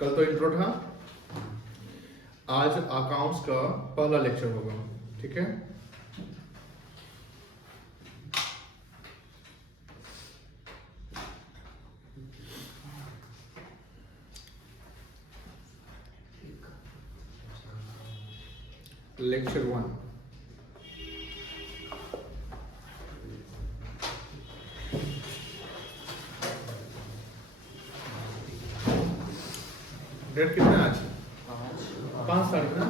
कल तो इंट्रो था, आज अकाउंट्स का पहला लेक्चर होगा, ठीक है। लेक्चर 1 डेट कितना है आज? 5 तारीख ना।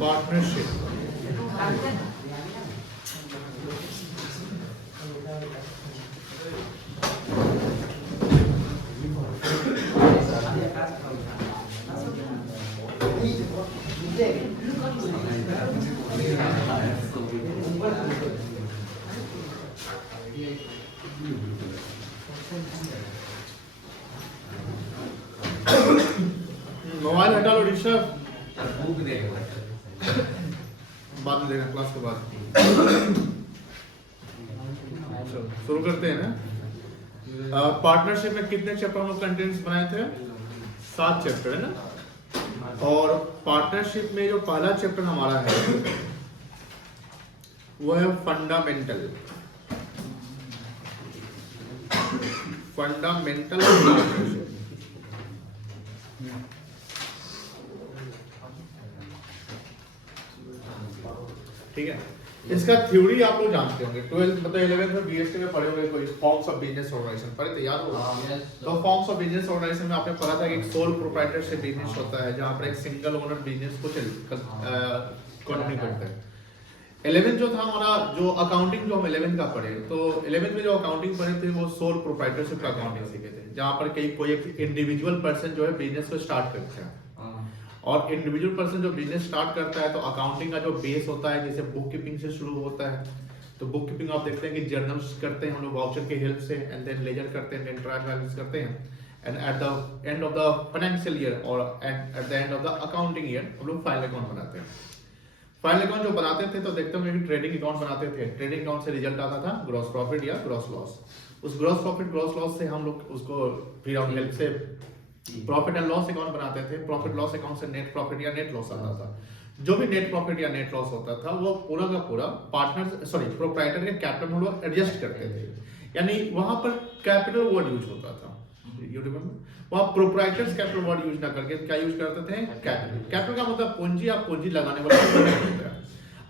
पार्टनरशिप मोबाइल हटा लो ऋषभ, बाद में देखना क्लास के बाद। शुरू करते हैं ना। पार्टनरशिप में कितने चैप्टर हम लोग कंटेंट्स बनाए थे? 7 चैप्टर है ना। और पार्टनरशिप में जो पहला चैप्टर हमारा है वो है फंडामेंटल पार्टनरशिप। ठीक है, इसका थ्योरी आप लोग जानते होंगे, 12th मतलब 11th में बीएसटी में पढ़े होंगे। कोई फॉर्म्स ऑफ बिजनेस ऑर्गेनाइजेशन पढ़े थे, याद होगा? तो फॉर्म्स ऑफ बिजनेस ऑर्गेनाइजेशन में आपने पढ़ा था कि एक सोल प्रोप्राइटरशिप बिजनेस होता है जहां पर एक सिंगल ओनर बिजनेस को कंटिन्यू करता है। 11th जो था हमारा, जो अकाउंटिंग जो हम 11th का पढ़े, तो 11th में जो अकाउंटिंग पढ़े थे वो सोल प्रोप्राइटरशिप का अकाउंटिंग सीखे थे, जहां पर कोई एक इंडिविजुअल पर्सन जो है बिजनेस को स्टार्ट करता है। और इंडिविजुअल पर्सन जो बिजनेस स्टार्ट करता है तो अकाउंटिंग का जो बेस होता है, जैसे बुक कीपिंग से शुरू होता है। तो बुक कीपिंग आप देखते हैं कि जर्नल्स करते हैं हम लोग वाउचर की हेल्प से, एंड देन लेजर करते हैं, देन ट्रायल बैलेंस करते हैं, and at the end of the financial year और at the end of the accounting year हम लोग फाइनल अकाउंट बनाते हैं। फाइनल अकाउंट जो बनाते थे तो देखते होंगे कि ट्रेडिंग अकाउंट बनाते थे। ट्रेडिंग अकाउंट से रिजल्ट आता था ग्रॉस प्रॉफिट या ग्रॉस लॉस। उस ग्रॉस प्रॉफिट ग्रॉस लॉस से हम लोग उसको फिर हम हेल्प से प्रॉफिट एंड लॉस अकाउंट बनाते थे। प्रॉफिट लॉस अकाउंट से नेट प्रॉफिट या नेट लॉस आता था। जो भी नेट प्रॉफिट या नेट लॉस होता था वो पूरा का पूरा प्रोप्राइटर के कैपिटल में लोग एडजस्ट करते थे, यानी वहां पर कैपिटल वर्ड यूज होता था। यू रिमेंबर, वहां प्रोप्राइटर्स कैपिटल वर्ड यूज ना करके क्या यूज करते थे? कैपिटल। कैपिटल का मतलब पूंजी, आप पूंजी लगाने वाला होता है।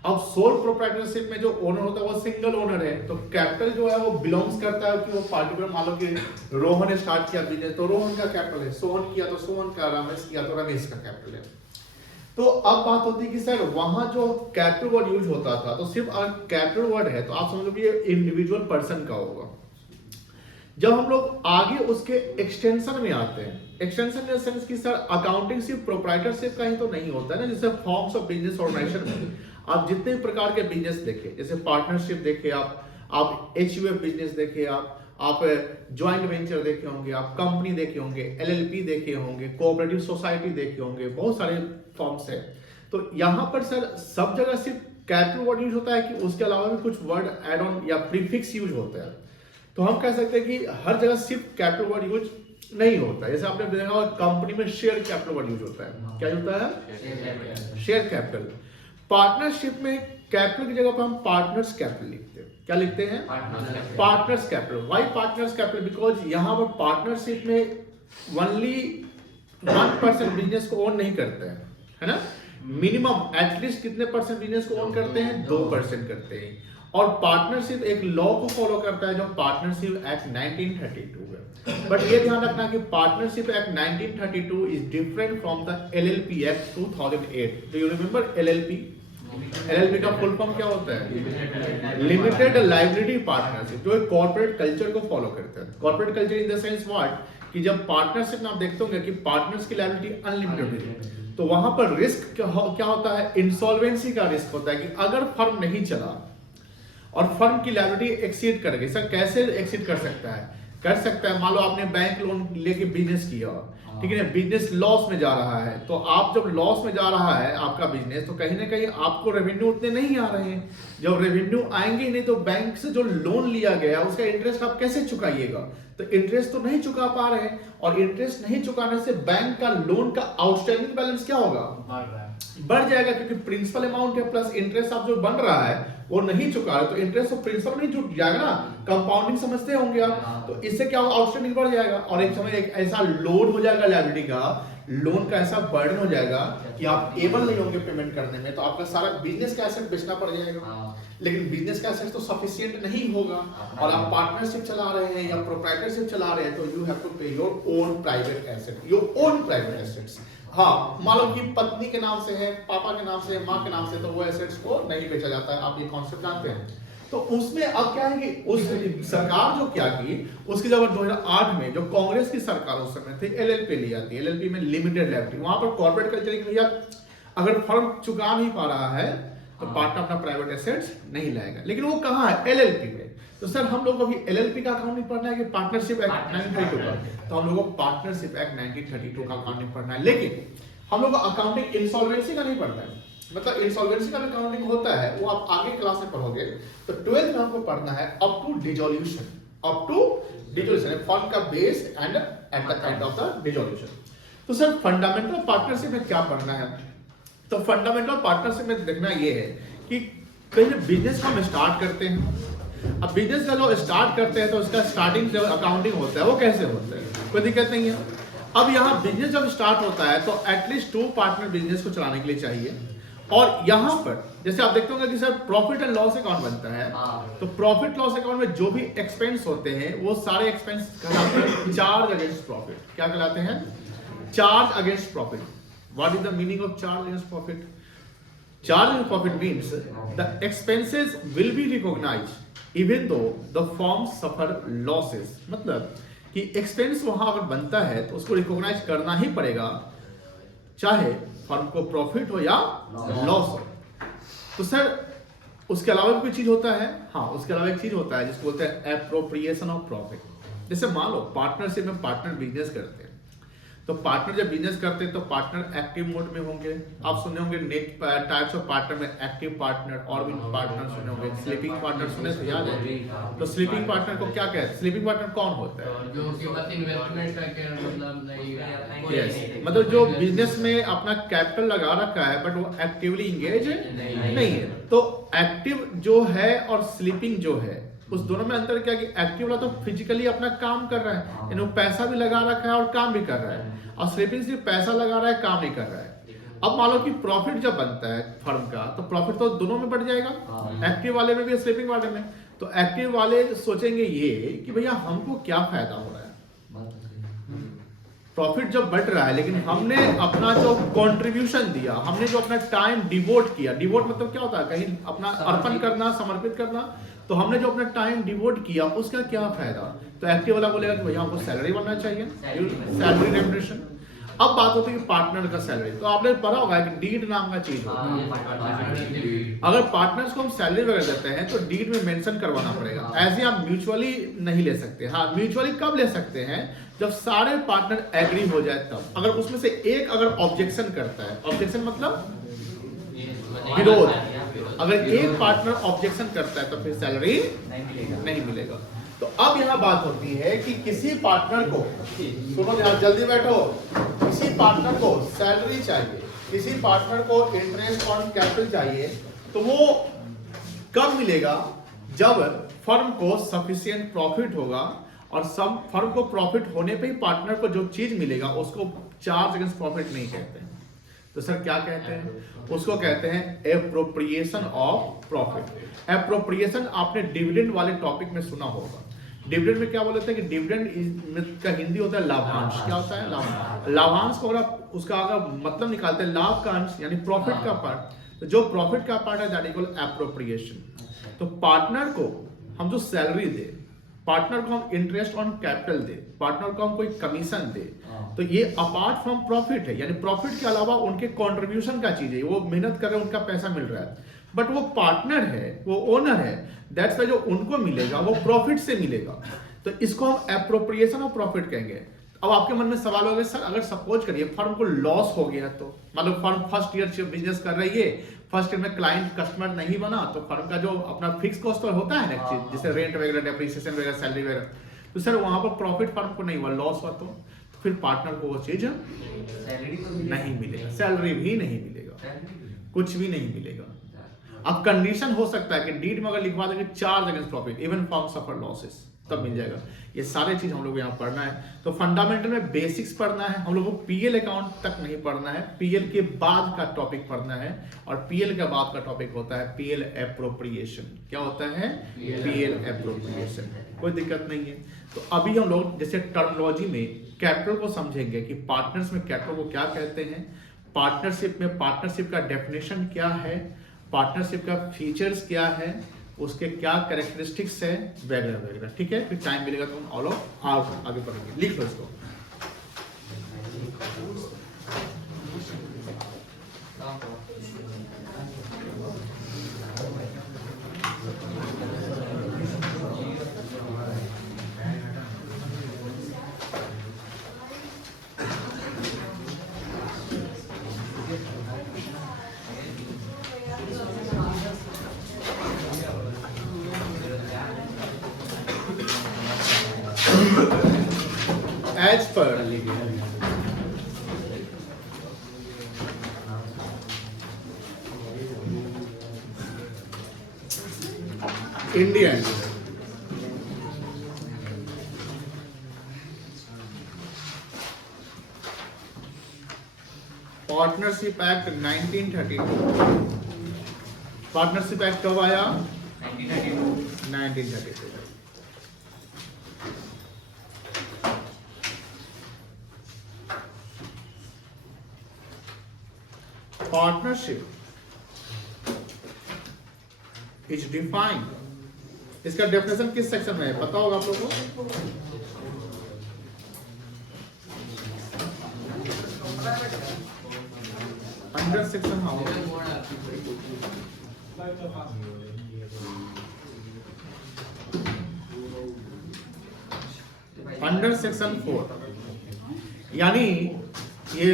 अब सोल प्रोप्राइटरशिप में जो ओनर होता है वो सिंगल ओनर है, तो कैपिटल जो है वो बिलोंग्स करता है कि वो पार्टिकुलर, मान लो कि रोहन ने स्टार्ट किया बिजनेस तो रोहन का कैपिटल है, सोहन किया तो सोहन का, रमेश किया तो रमेश का कैपिटल है। तो अब बात होती है कि सर वहां जो कैपिटल वर्ड यूज होता था तो सिर्फ कैपिटल वर्ड है तो आप समझो कि ये इंडिविजुअल पर्सन का होगा। जब हम लोग आगे उसके एक्सटेंशन में आते हैं, एक्सटेंशन इन द सेंस कि सर अकाउंटिंग सिर्फ प्रोप्राइटरशिप का ही तो नहीं होता है ना। जैसे फॉर्म्स ऑफ बिजनेस ऑर्गेनाइजेशन में आप जितने प्रकार के बिजनेस देखे, जैसे पार्टनरशिप देखे, आप एचयूएफ बिजनेस देखे, आप ज्वाइंट वेंचर देखे होंगे, आप कंपनी देखे होंगे, एलएलपी देखे होंगे, कोऑपरेटिव सोसाइटी देखे होंगे, बहुत सारे फॉर्म्स है। तो यहाँ पर सर सब जगह सिर्फ कैपिटल वर्ड यूज होता है कि उसके अलावा भी कुछ वर्ड एड ऑन या प्रीफिक्स यूज होता है? तो हम कह सकते हैं कि हर जगह सिर्फ कैपिटल वर्ड यूज नहीं होता है। जैसे आपने देखा कंपनी में शेयर कैपिटल वर्ड यूज होता है। क्या होता है? Share capital. पार्टनरशिप में कैपिटल की जगह पर हम पार्टनर्स कैपिटल लिखते हैं। क्या लिखते हैं? Partners capital. Why partners capital? Because यहाँ पर पार्टनरशिप में ओनली 1% बिजनेस को ओन नहीं करते हैं, है ना। मिनिमम एटलीस्ट कितने परसेंट बिजनेस को ओन करते हैं? 2% करते हैं। और पार्टनरशिप एक लॉ को फॉलो करता है जो पार्टनरशिप एक्ट 1932 है। बट ये ध्यान रखना कि partnership act 1932 is different from the LLP act 2008। Do you remember LLP? LLP का फुल फॉर्म क्या होता है? लिमिटेड लायबिलिटी पार्टनरशिप, जो एक कॉर्पोरेट कल्चर को फॉलो करता है। Corporate culture in the sense what, कि जब पार्टनरशिप में आप देखते होंगे कि पार्टनर्स की लायबिलिटी अनलिमिटेड होती है, तो वहां पर रिस्क क्या होता है, इंसॉल्वेंसी का रिस्क होता है कि अगर फर्म नहीं चला और फर्म की लायबिलिटी एक्सीड कर गई। सर कैसे एक्सीड कर सकता है? कर सकता है, मान लो आपने बैंक लोन लेके बिजनेस किया, ठीक है ना, बिजनेस लॉस में जा रहा है, तो आप जब लॉस में जा रहा है आपका बिजनेस, तो कहीं ना कहीं आपको रेवेन्यू उतने नहीं आ रहे हैं। जब रेवेन्यू आएंगे नहीं तो बैंक से जो लोन लिया गया उसका इंटरेस्ट आप कैसे चुकाइएगा? तो इंटरेस्ट तो नहीं चुका पा रहे हैं, और इंटरेस्ट नहीं चुकाने से बैंक का लोन का आउटस्टैंडिंग बैलेंस क्या होगा, बढ़ जाएगा, क्योंकि प्रिंसिपल अमाउंट है प्लस इंटरेस्ट आप जो बन रहा है वो नहीं चुका रहे, तो इंटरेस्ट और प्रिंसिपल नहीं जुट जाएगा ना, कंपाउंडिंग समझते होंगे आप। तो इससे क्या होगा, आउटस्टैंडिंग बढ़ जाएगा, और एक समय एक ऐसा लोड हो जाएगा लायबिलिटी का, लोन का ऐसा बर्डन हो जाएगा कि आप एबल नहीं होंगे पेमेंट करने में, तो आपका सारा बिजनेस का एसेट बेचना पड़ जाएगा। लेकिन बिजनेस का एसेट तो सफिशिएंट नहीं होगा, और आप पार्टनरशिप चला रहे हैं या प्रोप्राइटरशिप चला रहे हैं, तो यू हैव टू पे your own private asset, your own private assets. हाँ, मान लो कि पत्नी के नाम से है, पापा के नाम से है, माँ के नाम से, तो वो एसेट्स को नहीं बेचा जाता है, आप ये कॉन्सेप्ट जानते हैं। तो उसमें अब क्या है कि उस सरकार जो क्या की, उसकी जब 2008 में जो कांग्रेस की सरकार उस समय थी, एलएलपी लिया थी, एलएलपी में लिमिटेड लायबिलिटी, वहां पर कॉर्पोरेट कल्चर की भैया अगर फर्म चुका नहीं पा रहा है तो पार्टनर अपना प्राइवेट एसेट्स नहीं लाएगा। लेकिन वो कहाँ है, एलएलपी में। तो सर हम लोग अभी एलएलपी का अकाउंटिंग पढ़ना है कि पार्टनरशिप एक्ट 1932 का? तो हम लोग को पार्टनरशिप एक्ट 1932 का अकाउंटिंग पढ़ना है, लेकिन हम लोग अकाउंटिंग इंसॉल्वेंसी का नहीं पढ़ना है। मतलब इंसॉल्वेंसी का भी अकाउंटिंग होता है, वो आप आगे क्लास में पढ़ोगे। तो 12th में आपको पढ़ना है up to dissolution, up to dissolution, fund का base and at the end of the dissolution. तो सर फंडामेंटल पार्टनरशिप में क्या पढ़ना है? तो फंडामेंटल पार्टनरशिप में देखना ये है कि कहीं बिजनेस को हम स्टार्ट करते हैं, अब बिजनेस का जो स्टार्ट करते हैं तो उसका स्टार्टिंग जो अकाउंटिंग होता है वो कैसे होता है, कोई दिक्कत नहीं है। अब यहाँ बिजनेस जब स्टार्ट होता है तो एटलीस्ट 2 पार्टनर बिजनेस को चलाने के लिए चाहिए, और यहाँ पर जैसे आप देखते होंगे कि sir profit and loss account बनता है, तो प्रॉफिट लॉस अकाउंट में जो भी एक्सपेंस होते हैं वो सारे एक्सपेंस कहलाते हैं चार्ज अगेंस्ट प्रॉफिट। क्या कहलाते हैं? Charge against profit. What is the meaning of charge against profit? Charge against profit means the expenses will be recognised even though the firm suffer losses. मतलब कि एक्सपेंस वहां अगर बनता है तो उसको रिकॉग्नाइज करना ही पड़ेगा, चाहे फर्म को प्रॉफिट हो या लॉस हो। तो सर उसके अलावा कोई चीज होता है? हाँ, उसके अलावा एक चीज होता है जिसको बोलते हैं एप्रोप्रिएशन ऑफ प्रॉफिट। जैसे मान लो पार्टनरशिप में पार्टनर बिजनेस करते हैं, तो पार्टनर जब बिजनेस करते हैं तो पार्टनर एक्टिव मोड में होंगे। आप सुने होंगे नेट टाइप्स ऑफ पार्टनर में एक्टिव पार्टनर, ऑर्बिट पार्टनर सुने होंगे, स्लीपिंग पार्टनर सुने तो याद है? तो स्लीपिंग पार्टनर को क्या कहते हैं? स्लीपिंग पार्टनर कौन होता है? जो कि बस इन्वेस्टमेंट का मतलब नहीं, मतलब जो बिजनेस में अपना कैपिटल लगा रखा है बट वो एक्टिवली इंगेज नहीं है। तो एक्टिव जो है और स्लीपिंग जो है उस दोनों में अंतर क्या कि एक्टिव वाला तो फिजिकली अपना काम कर रहा है, यानी वो पैसा भी लगा रखा है और काम भी कर रहा है, और स्लीपिंग सिर्फ पैसा लगा रहा है, काम नहीं कर रहा है। अब मान लो कि प्रॉफिट जब बनता है फर्म का तो प्रॉफिट तो दोनों में बढ़ जाएगा, एक्टिव वाले में भी स्लीपिंग वाले में। तो एक्टिव वाले सोचेंगे ये कि भैया हमको क्या फायदा हो रहा है, प्रॉफिट जब बढ़ रहा है लेकिन हमने अपना जो कंट्रीब्यूशन दिया, हमने जो अपना टाइम डिवोट किया, डिवोट मतलब क्या होता है, कहीं अपना अर्पण करना, समर्पित करना, तो हमने जो अपना टाइम डिवोट किया उसका क्या फायदा। तो एक्टिव वाला बोलेगा कि भैया हमको सैलरी बनना चाहिए, सैलरी रेम्युनरेशन। अब बात होती है पार्टनर का सैलरी। तो आपने पढ़ा होगा कि डीड नाम का चीज होता है, अगर पार्टनर्स को हम सैलरी वगैरह देते हैं तो डीड में मेंशन करवाना पड़ेगा। ऐसे आप म्यूचुअली नहीं ले सकते। हाँ, म्यूचुअली कब ले सकते हैं? जब सारे पार्टनर एग्री हो जाए तब। अगर उसमें से एक अगर ऑब्जेक्शन करता है, ऑब्जेक्शन मतलब विरोध, अगर एक पार्टनर ऑब्जेक्शन करता है तो फिर सैलरी नहीं मिलेगा। तो अब यहाँ बात होती है कि किसी पार्टनर को, सुनो यार जल्दी बैठो, किसी पार्टनर को सैलरी चाहिए, किसी पार्टनर को इंटरेस्ट ऑन कैपिटल चाहिए, तो वो कब मिलेगा? जब फर्म को सफिशिएंट प्रॉफिट होगा, और सब फर्म को प्रॉफिट होने पे ही पार्टनर को जो चीज मिलेगा उसको चार्ज अगेंस्ट प्रॉफिट नहीं कहते हैं। तो सर क्या कहते हैं? उसको कहते हैं एप्रोप्रिएशन ऑफ प्रॉफिट। एप्रोप्रिएशन आपने डिविडेंड वाले टॉपिक में सुना होगा। डिविडेंड में क्या बोलते हैं कि डिविडेंड का हिंदी होता है लाभांश। क्या होता है? लाभांश। लाभांश को अगर उसका अगर मतलब निकालते हैं लाभ का अंश यानी प्रॉफिट का पार्ट, तो जो प्रॉफिट का पार्ट है दैट इक्वल एप्रोप्रिएशन। तो पार्टनर को हम जो सैलरी दे पार्टनर को हम interest on capital they, partner को हम कोई कमीशन दे, तो ये अपार्ट फ्रॉम प्रॉफिट है, यानी प्रॉफिट के अलावा उनके कंट्रीब्यूशन का चीज है, वो मेहनत कर रहे हैं, उनका पैसा मिल रहा है, बट वो पार्टनर है, वो ओनर है, दैट्स वाई जो उनको मिलेगा वो प्रॉफिट से मिलेगा, तो इसको हम एप्रोप्रिएशन ऑफ प्रॉफिट कहेंगे। अब आपके मन में सवाल होगा सर अगर सपोज करिए फर्म को लॉस हो गया, तो मतलब फर्म फर्स्ट ईयर बिजनेस कर रही है, फर्स्ट ईयर में क्लाइंट कस्टमर नहीं बना, तो फर्म का जो अपना फिक्स कॉस्ट होता है ना चीज, जैसे रेंट वगैरह, डेप्रिसिएशन वगैरह, सैलरी वगैरह, तो सर वहां पर प्रॉफिट फर्म को नहीं हुआ, लॉस हुआ, तो फिर पार्टनर को वो चीज नहीं मिलेगा, सैलरी भी नहीं मिलेगा, कुछ भी नहीं मिलेगा। अब कंडीशन हो सकता है कि डीड में अगर लिखवा देंगे charge against profit even form सफर लॉसेस, तब मिल जाएगा। ये सारे चीज हम लोग यहाँ पढ़ना है, तो फंडामेंटल में बेसिक्स पढ़ना है, हम लोग को पीएल अकाउंट तक नहीं पढ़ना है, पीएल के बाद का टॉपिक पढ़ना है, और पीएल के बाद का टॉपिक होता है पीएल एप्रोप्रिएशन। क्या होता है? PL appropriation. कोई दिक्कत नहीं है। तो अभी हम लोग जैसे टर्मिनोलॉजी में कैपिटल को समझेंगे कि पार्टनर्स में कैपिटल को क्या कहते हैं, पार्टनरशिप में पार्टनरशिप का डेफिनेशन क्या है, पार्टनरशिप का फीचर्स क्या है, उसके क्या कैरेक्टरिस्टिक्स है, वगैरह वगैरह। ठीक है, फिर टाइम मिलेगा तो हम ऑल आगे पढ़ेंगे। लिख लो इसको। As per Indian partnership act 1932। Partnership act कब आया? 1932। पार्टनरशिप इज डिफाइंड, इसका डेफिनेशन किस सेक्शन में है पता होगा आप लोगों को? अंडर सेक्शन अंडर सेक्शन 4, यानी ये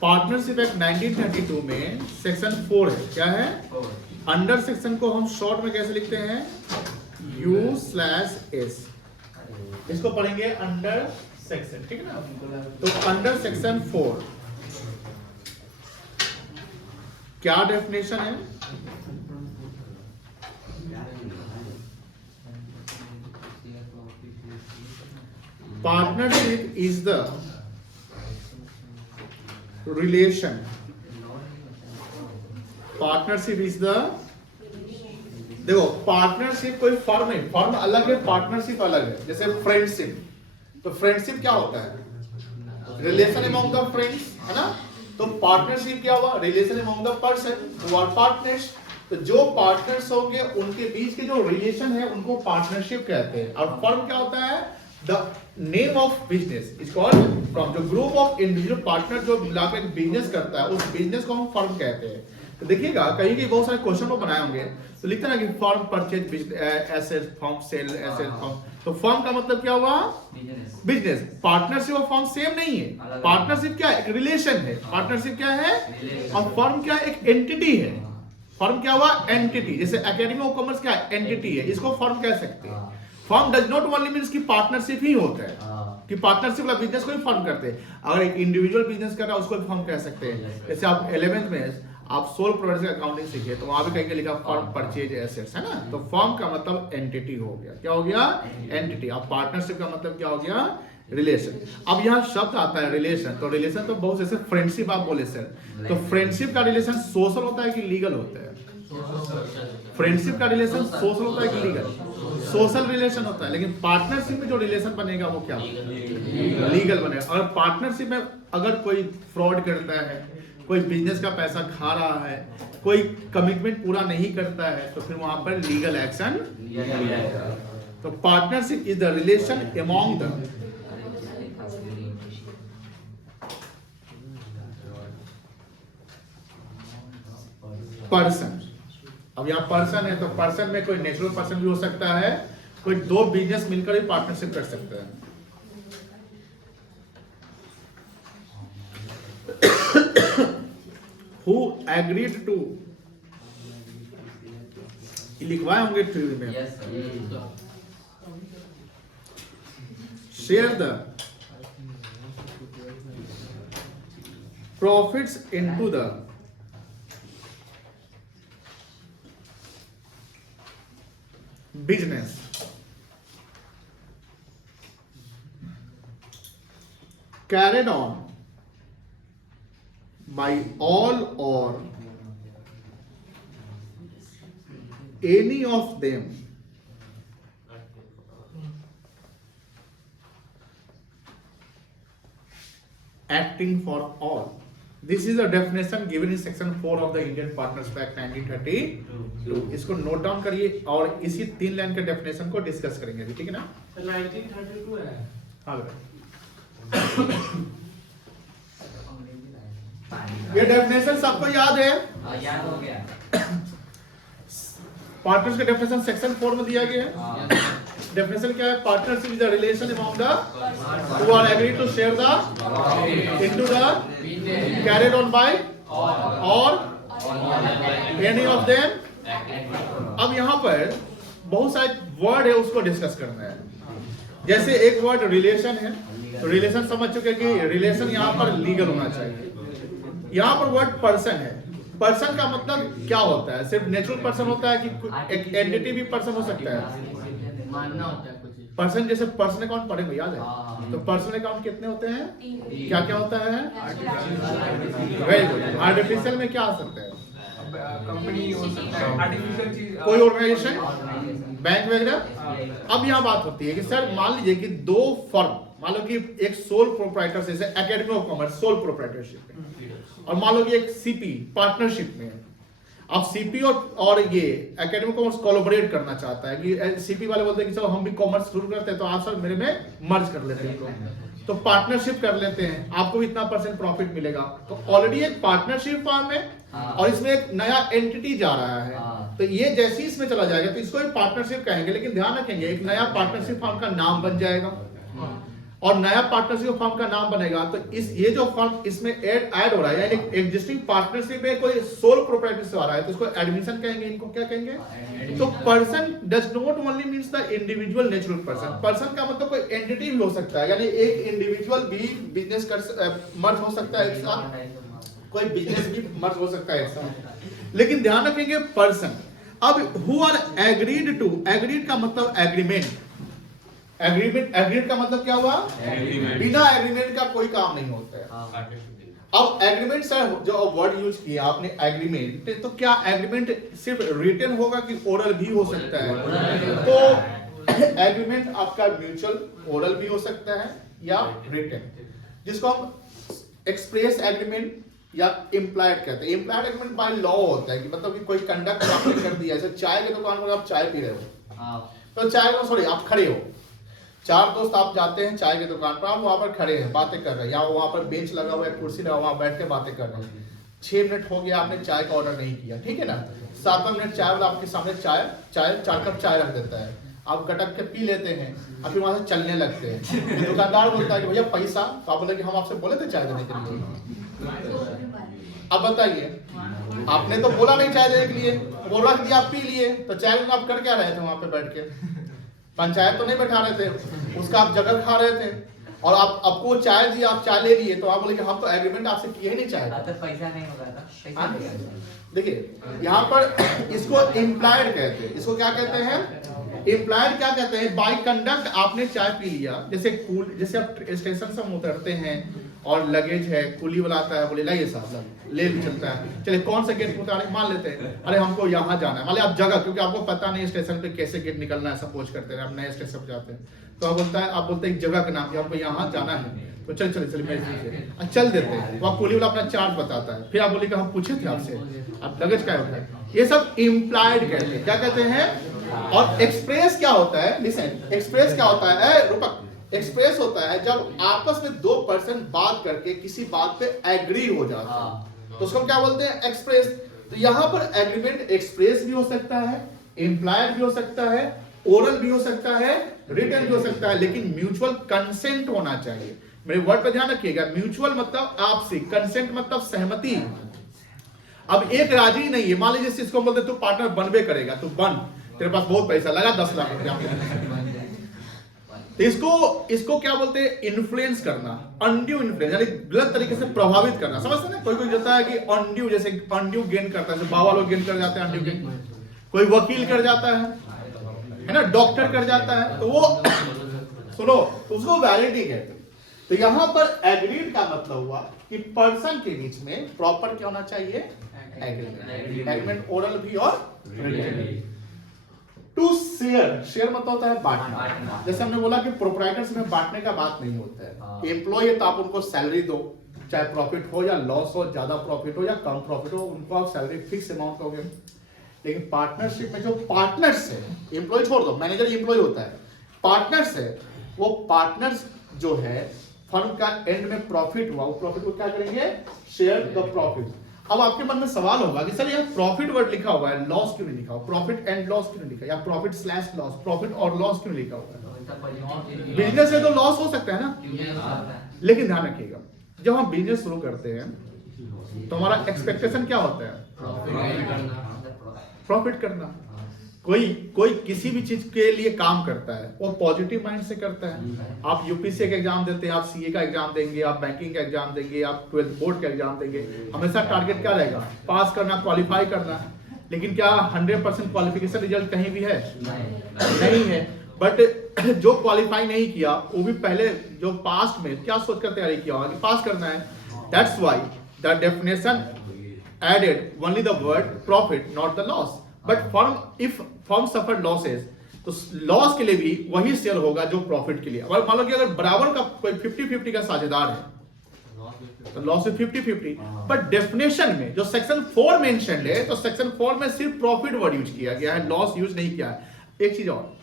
पार्टनरशिप एक्ट 1932 में सेक्शन 4 है। क्या है? अंडर सेक्शन को हम शॉर्ट में कैसे लिखते हैं? U/S। इसको पढ़ेंगे अंडर सेक्शन, ठीक है ना? तो अंडर सेक्शन 4 क्या डेफिनेशन है? Partnership is the relation, partnership is the, देखो पार्टनरशिप कोई फर्म है, फर्म अलग है, पार्टनरशिप अलग है। जैसे फ्रेंडशिप, तो फ्रेंडशिप क्या होता है? रिलेशन अमंग द फ्रेंड्स, है ना? तो पार्टनरशिप क्या हुआ? Relation among the person who are partners. तो जो पार्टनर्स होंगे उनके बीच के जो रिलेशन है उनको पार्टनरशिप कहते हैं। और फर्म क्या होता है? The name of business is called from the group of individual partner जो मिलाकर एक बिजनेस करता है, उस बिजनेस को हम फर्म कहते हैं। तो देखिएगा कहीं कहीं बहुत सारे क्वेश्चन वो बनाए होंगे, तो लिखते ना कि firm purchase asset, firm sell asset, firm. तो फर्म का मतलब क्या हुआ? बिजनेस। पार्टनरशिप और फर्म सेम नहीं है। पार्टनरशिप क्या है? एक रिलेशन है। पार्टनरशिप क्या है? और फर्म क्या है? एक एंटिटी है। फर्म क्या हुआ? एंटिटी। जैसे एकेडमी ऑफ कॉमर्स क्या है? एंटिटी है, इसको फर्म कह सकते हैं। Firm does not only means कि पार्टनरशिप ही होता है, कि पार्टनरशिप वाला बिजनेस को भी फर्म करते हैं। अगर एक इंडिविजुअल बिजनेस कर रहा है उसको भी फर्म कह सकते हैं। जैसे आप 11th में आप सोल प्रोप्राइटरशिप अकाउंटिंग सीखे, तो वहां भी कहीं लिखा फर्म परचेज एसेट्स, है ना? तो फर्म का मतलब एंटिटी हो गया। क्या हो गया? एंटिटी। अब पार्टनरशिप का मतलब क्या हो गया? रिलेशन। अब यहाँ शब्द आता है रिलेशन, तो रिलेशन तो बहुत जैसे फ्रेंडशिप आप बोले सर, तो फ्रेंडशिप का रिलेशन सोशल होता है कि लीगल होता है? फ्रेंडशिप का रिलेशन सोशल होता है कि लीगल? सोशल रिलेशन होता है। लेकिन पार्टनरशिप में जो रिलेशन बनेगा वो क्या? लीगल बनेगा। और पार्टनरशिप में अगर कोई फ्रॉड करता है, कोई बिजनेस का पैसा खा रहा है, कोई कमिटमेंट पूरा नहीं करता है, तो फिर वहां पर लीगल एक्शन। तो partnership is the relation among the person. अब यहाँ पर्सन है तो पर्सन में कोई नेचुरल पर्सन भी हो सकता है, कोई दो बिजनेस मिलकर भी पार्टनरशिप कर सकते हैं। Who agreed to, लिखवाए होंगे थ्योरी में, share the profits into the business carried on by all or any of them acting for all. This is the definition given in section 4 of the Indian Partners Act 1932. इसको note down करिए और इसी 3 line के definition को discuss करेंगे अभी, ठीक है ना? 1932 है। हाँ ये डेफिनेशन सबको याद है? याद हो गया। पार्टनर्स का डेफिनेशन सेक्शन 4 में दिया गया है। डेफिनेशन क्या है? Partnership is the relation among the who are agree to share the into the carried on by or any of them. अब यहाँ पर बहुत सारे वर्ड है, उसको डिस्कस करना है। जैसे एक वर्ड रिलेशन है, तो रिलेशन समझ चुके कि रिलेशन यहाँ पर लीगल होना चाहिए। यहाँ पर वर्ड पर्सन है। पर्सन का मतलब क्या होता है? सिर्फ नेचुरल पर्सन होता है कि एक एंटिटी भी पर्सन हो सकता है? मानना होता है कुछ। पर्सन जैसे पर्सन अकाउंट पढ़ेंगे, याद है? तो पर्सन अकाउंट कितने होते हैं? क्या क्या होता है? Very good. आर्टिफिशियल में क्या आ सकता है? कंपनी हो सकता है, आर्टिफिशियल चीज, कोई ऑर्गेनाइजेशन, बैंक वगैरह। अब यहाँ बात होती है कि सर मान लीजिए कि दो फर्म, मान लो कि एक सोल प्रोप्राइटर जैसे academy of commerce sole proprietorship में, और मान लो कि एक सीपी पार्टनरशिप में है। अब सीपी और ये एकेडमी ऑफ कॉमर्स कोलैबोरेट करना चाहता है कि सीपी वाले बोलते हैं कि चलो हम भी कॉमर्स शुरू करते हैं, तो आप सर मेरे में मर्ज कर लेते हैं, तो पार्टनरशिप कर लेते हैं, आपको भी इतना % प्रॉफिट मिलेगा। तो ऑलरेडी एक पार्टनरशिप फॉर्म है और इसमें एक नया एंटिटी जा रहा है, तो ये जैसे ही इसमें चला जाएगा तो इसको भी पार्टनरशिप कहेंगे। लेकिन ध्यान रखेंगे एक नया पार्टनरशिप फॉर्म का नाम बन जाएगा, और नया पार्टनरशिप फर्म का नाम बनेगा तो ये जो फर्म इसमें ऐड हो रहा है, यानी एग्जिस्टिंग पार्टनरशिप में कोई सोल प्रोप्राइटरशिप आ रहा है, तो इसको एडमिशन कहेंगे। इनको क्या कहेंगे? तो person does not only means the individual natural person. Person का मतलब कोई एंटिटी भी हो सकता है, यानी एक इंडिविजुअल भी बिजनेस कर मर्ज हो सकता है एक साथ, कोई बिजनेस भी मर्ज हो सकता है एक साथ। लेकिन ध्यान रखेंगे पर्सन। अब who are agreed to, agreed का मतलब एग्रीमेंट, एग्रीमेंट का मतलब क्या हुआ? बिना एग्रीमेंट का कोई काम नहीं होता है। अब एग्रीमेंट सर जो वर्ड यूज किया आपने एग्रीमेंट, तो क्या एग्रीमेंट सिर्फ रिटन होगा कि ओरल भी हो सकता है? तो एग्रीमेंट आपका म्यूचुअल ओरल भी हो सकता है या रिटन, जिसको हम एक्सप्रेस एग्रीमेंट या इम्प्लाइड कहते हैं। इम्प्लाइड एग्रीमेंट बाय लॉ होता है कि मतलब कि कोई कंडक्ट आपने कर दिया, जैसे चाय की दुकान पर आप चाय पी रहे हो, तो चाय को सॉरी आप खड़े हो, चार दोस्त आप जाते हैं चाय की दुकान पर, आप वहां पर खड़े हैं बातें कर रहे हैं, या वहां पर बेंच लगा हुआ है, कुर्सी लगा, वहां बैठ के बातें कर रहे हैं। 6 मिनट हो गया आपने चाय का ऑर्डर नहीं किया, ठीक है ना? 7वां मिनट चाय वाला आपके सामने चाय 4 कप चाय रख देता है, आप गटक के पी लेते हैं, और फिर वहां से चलने लगते हैं। दुकानदार बोलता है कि भैया पैसा, तो आप बोले कि हम आपसे बोले थे चाय देने के लिए। अब बताइए, आपने तो बोला नहीं चाय देने के लिए, वो रख दिया, आप पी लिए, तो चाय आप कर क्या रहे थे वहां पे बैठ के? पंचायत तो नहीं बैठा रहे थे, उसका आप जगह खा रहे थे, और आप आपको चाय दी, आप चाय ले लिए, तो आप बोले कि हम तो एग्रीमेंट आपसे किए ही नहीं चाहे, तो पैसा नहीं होगा था, पैसा देखिए यहाँ पर इसको इम्प्लाइड कहते हैं। इसको क्या कहते हैं? इम्प्लाइड क्या कहते हैं? बाय कंडक्ट आपने चाय पी लिया, जैसे जैसे आप स्टेशन से उतरते हैं और लगेज है, कुली वाला आता है, बोले लाइए साहब ले चलता है, चलिए कौन से गेट उतारे, मान लेते हैं अरे हमको यहाँ जाना है, मान आप जगह, क्योंकि आपको पता नहीं स्टेशन पे कैसे गेट निकलना है, सपोज करते हैं आप नए स्टेशन पे जाते हैं, तो आप बोलते हैं जगह का नाम कि हमको यहाँ जाना है, तो चलिए मैं चल देते हैं, वो कुली वाला अपना चार्ज बताता है, फिर आप बोले कि हम पूछे थे आपसे, आप लगेज क्या होता है? ये सब इम्प्लाइड कहते हैं। क्या कहते हैं? और एक्सप्रेस क्या होता है, लिसन, एक्सप्रेस क्या होता है, रूपक, एक्सप्रेस होता है जब आपस में दो पर्सन बात करके किसी बात पे एग्री हो जाते हैं, तो उसको क्या बोलते हैं, एक्सप्रेस। तो यहाँ पर एग्रीमेंट एक्सप्रेस भी हो सकता है, इम्प्लाइड भी हो सकता है, ओरल भी हो सकता है, रिटन भी हो सकता है, लेकिन म्यूचुअल कंसेंट होना चाहिए। मेरे वर्ड पर ध्यान रखिएगा, म्यूचुअल मतलब आपसी, कंसेंट मतलब सहमति। अब एक राजी नहीं है, मान लीजिए इसको बोलते तू पार्टनर बनबे करेगा, तू बन, तेरे पास बहुत पैसा लगा 10 लाख रुपया, तो इसको क्या बोलते हैं, इन्फ्लुएंस करना, अनड्यू इन्फ्लुएंस, यानी गलत तरीके से प्रभावित करना, समझते ना। कोई जाता है कि अनड्यू, जैसे अनड्यू गेन करता है, बाबा लोग गेन कर जाते हैं अनड्यू गेन, कोई वकील कर जाता है ना, डॉक्टर कर जाता है, तो वो सुनो, उसको वैलिडिटी कहते हैं। तो यहां पर एग्रीड का मतलब हुआ कि पर्सन के बीच में प्रॉपर क्या होना चाहिए, एग्रीमेंट, एग्रीमेंट ओरल भी और रिटन। टू शेयर, शेयर मतलब होता है बांटना। जैसे हमने बोला कि प्रोप्राइटर्स में बांटने का बात नहीं होता है। एम्प्लॉय है तो आप उनको सैलरी दो, चाहे प्रॉफिट हो या लॉस हो, ज्यादा प्रॉफिट हो या कम प्रॉफिट हो, उनको आप सैलरी फिक्स अमाउंट दोगे। लेकिन पार्टनरशिप में जो पार्टनर्स है, एम्प्लॉय छोड़ दो, मैनेजर एम्प्लॉय होता है, पार्टनर्स है, वो पार्टनर्स जो है फर्म का एंड में प्रॉफिट हुआ, वो प्रॉफिट को क्या करेंगे, शेयर द प्रॉफिट। अब आपके मन में सवाल होगा कि सर ये प्रॉफिट वर्ड लिखा हुआ है, लॉस क्यों नहीं लिखा हुआ, प्रॉफिट एंड लॉस क्यों नहीं लिखा, या प्रॉफिट स्लैश लॉस, प्रॉफिट और लॉस क्यों लिखा हुआ है। बिजनेस है तो लॉस हो सकता है ना, लेकिन ध्यान रखिएगा, जब हम बिजनेस शुरू करते हैं तो हमारा एक्सपेक्टेशन क्या होता है, प्रॉफिट करना। कोई किसी भी चीज के लिए काम करता है वो पॉजिटिव माइंड से करता है। आप यूपीएससी का एग्जाम देते हैं, आप सीए का एग्जाम देंगे, आप बैंकिंग का एग्जाम देंगे, आप 12th बोर्ड का एग्जाम देंगे, हमेशा टारगेट क्या रहेगा, पास करना, क्वालिफाई करना। लेकिन क्या 100% क्वालिफिकेशन रिजल्ट कहीं भी है, नहीं है। बट जो क्वालिफाई नहीं किया वो भी पहले जो पास्ट में क्या सोचकर तैयारी किया होगा कि पास करना है। That's why the definition added only the word profit, not the loss. But firm, if firm suffer losses, तो लॉस के लिए भी वही शेयर होगा जो प्रॉफिट के लिए। अगर मान लो कि अगर बराबर का कोई 50-50 का साझेदार है तो लॉस 50-50। बट डेफिनेशन में जो सेक्शन 4 मेंशन है, तो सेक्शन 4 में सिर्फ प्रॉफिट वर्ड यूज किया गया है, लॉस यूज नहीं किया है। एक चीज और,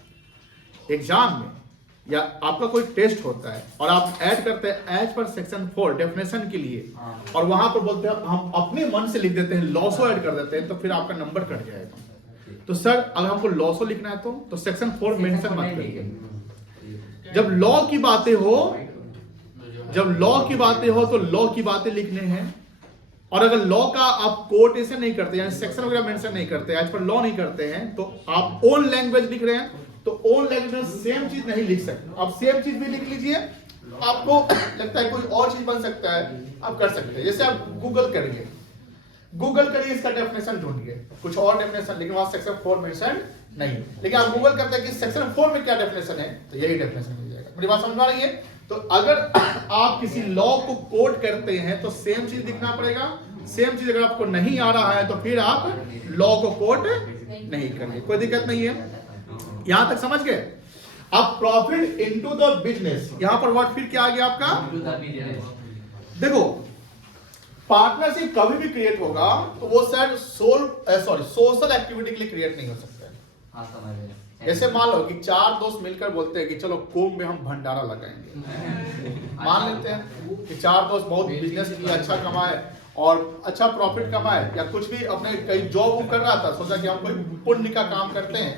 एग्जाम में या आपका कोई टेस्ट होता है और आप ऐड करते हैं एज पर सेक्शन 4 डेफिनेशन के लिए, और वहां पर बोलते हैं हम अपने मन से लिख देते हैं, लॉसो ऐड कर देते हैं, तो फिर आपका नंबर कट जाएगा। तो सर अगर हमको लॉसो लिखना है तो सेक्शन 4 मेंशन मत करिए। जब लॉ की बातें हो, जब लॉ की बातें हो तो लॉ की बातें लिखने हैं। और अगर लॉ का आप कोटेशन नहीं करते, यानी सेक्शन वगैरह मेंशन नहीं करते, एज पर लॉ नहीं करते हैं, तो आप ओन लैंग्वेज लिख रहे हैं, तो ओन लैंग्वेज में सेम चीज नहीं लिख सकते। आप सेम चीज भी लिख लीजिए, आपको लगता है कोई और चीज बन सकता है, आप कर सकते हैं। जैसे आप गूगल करिए, गूगल करिए, इसका डेफिनेशन ढूंढिए, कुछ और डेफिनेशन, लेकिन वहां सेक्शन 4 मेंशन नहीं। लेकिन आप गूगल करते हैं कि सेक्शन 4 में क्या डेफिनेशन है, तो यही डेफिनेशन मिल जाएगा। मेरी बात समझ में आ रही है? तो अगर आप किसी लॉ को कोट करते हैं तो सेम चीज लिखना पड़ेगा। सेम चीज अगर आपको नहीं आ रहा है तो फिर आप लॉ को कोट नहीं करिए, कोई दिक्कत नहीं है। यहां तक समझ गए? अब प्रॉफिट इनटू द बिजनेस, यहां पर वर्ड फिर क्या आ गया आपका, देखो पार्टनरशिप कभी भी क्रिएट होगा तो वो सर सोशल एक्टिविटी के लिए क्रिएट नहीं हो सकता है। जैसे मान लो कि 4 दोस्त मिलकर बोलते हैं कि चलो कुंभ में हम भंडारा लगाएंगे। मान लेते हैं कि 4 दोस्त बहुत बिजनेस किया, अच्छा कमाए और अच्छा प्रॉफिट कमाए, या कुछ भी अपने कहीं जॉब कर रहा था, सोचा कि हम कोई पुण्य का काम करते हैं,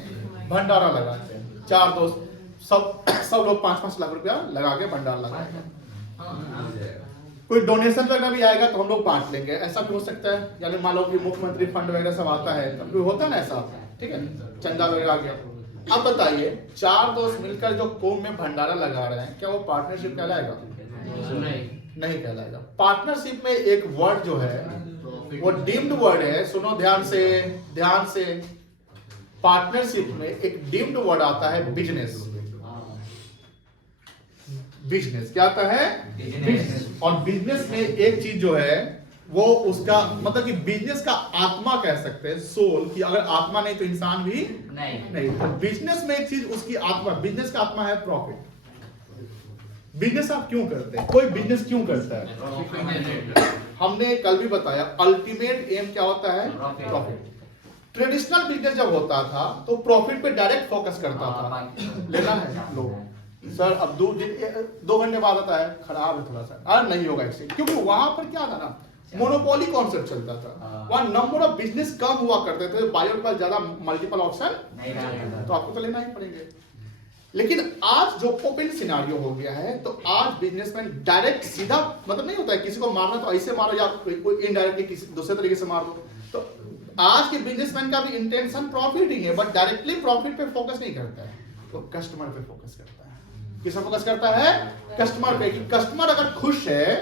भंडारा लगाते हैं। 4 दोस्त सब लोग 5-5 लाख रुपया लगा के भंडारा लगाएंगे। कोई डोनेशन वगैरह भी आएगा तो हम लोग बांट लेंगे, ऐसा भी हो सकता है। यानी मान लो कि मुख्यमंत्री फंड वगैरह सब आता है, तब भी होता है ना ऐसा, ठीक है, चंदा वगैरह आ गया। अब बताइए 4 दोस्त मिलकर जो कुंभ में भंडारा लगा रहे हैं, क्या वो पार्टनरशिप कहलाएगा? नहीं कहलाएगा। पार्टनरशिप में एक वर्ड जो है वो डीम्ड वर्ड है। सुनो ध्यान से, पार्टनरशिप में एक डीम्ड वर्ड आता है बिजनेस। बिजनेस क्या आता है? बिजनेस। और बिजनेस में एक चीज जो है वो उसका मतलब कि बिजनेस का आत्मा कह सकते हैं, सोल, कि अगर आत्मा नहीं तो इंसान भी नहीं। तो बिजनेस में एक चीज उसकी आत्मा, बिजनेस का आत्मा है प्रॉफिट। बिजनेस आप क्यों करते हैं? कोई बिजनेस क्यों करता है? हमने कल भी बताया अल्टीमेट एम क्या होता है? प्रॉफिट। ट्रेडिशनल बिजनेस जब होता था तो प्रॉफिट पे डायरेक्ट फोकस करता था, लेना है लो सर, अब 2 घंटे बाद आता है खराब है थोड़ा सा, अरे नहीं होगा एक्सचेंज, क्योंकि वहां पर क्या था ना, मोनोपोली कॉन्सेप्ट चलता था, वहां नंबर ऑफ बिजनेस कम हुआ करते थे, बायर के पास ज्यादा मल्टीपल ऑप्शन तो आपको तो लेना ही पड़ेंगे। लेकिन आज जो ओपन सिनारियो हो गया है, तो आज बिजनेसमैन डायरेक्ट सीधा, मतलब नहीं होता है किसी को मारना तो ऐसे मारो या कोई इनडायरेक्टली किसी दूसरे तरीके से मारो, तो आज के बिजनेसमैन का भी इंटेंशन प्रॉफिट ही है, बट डायरेक्टली प्रॉफिट पे फोकस नहीं करता है, तो कस्टमर पे फोकस करता है। किस पे फोकस करता है? कस्टमर पे, कि कस्टमर अगर खुश है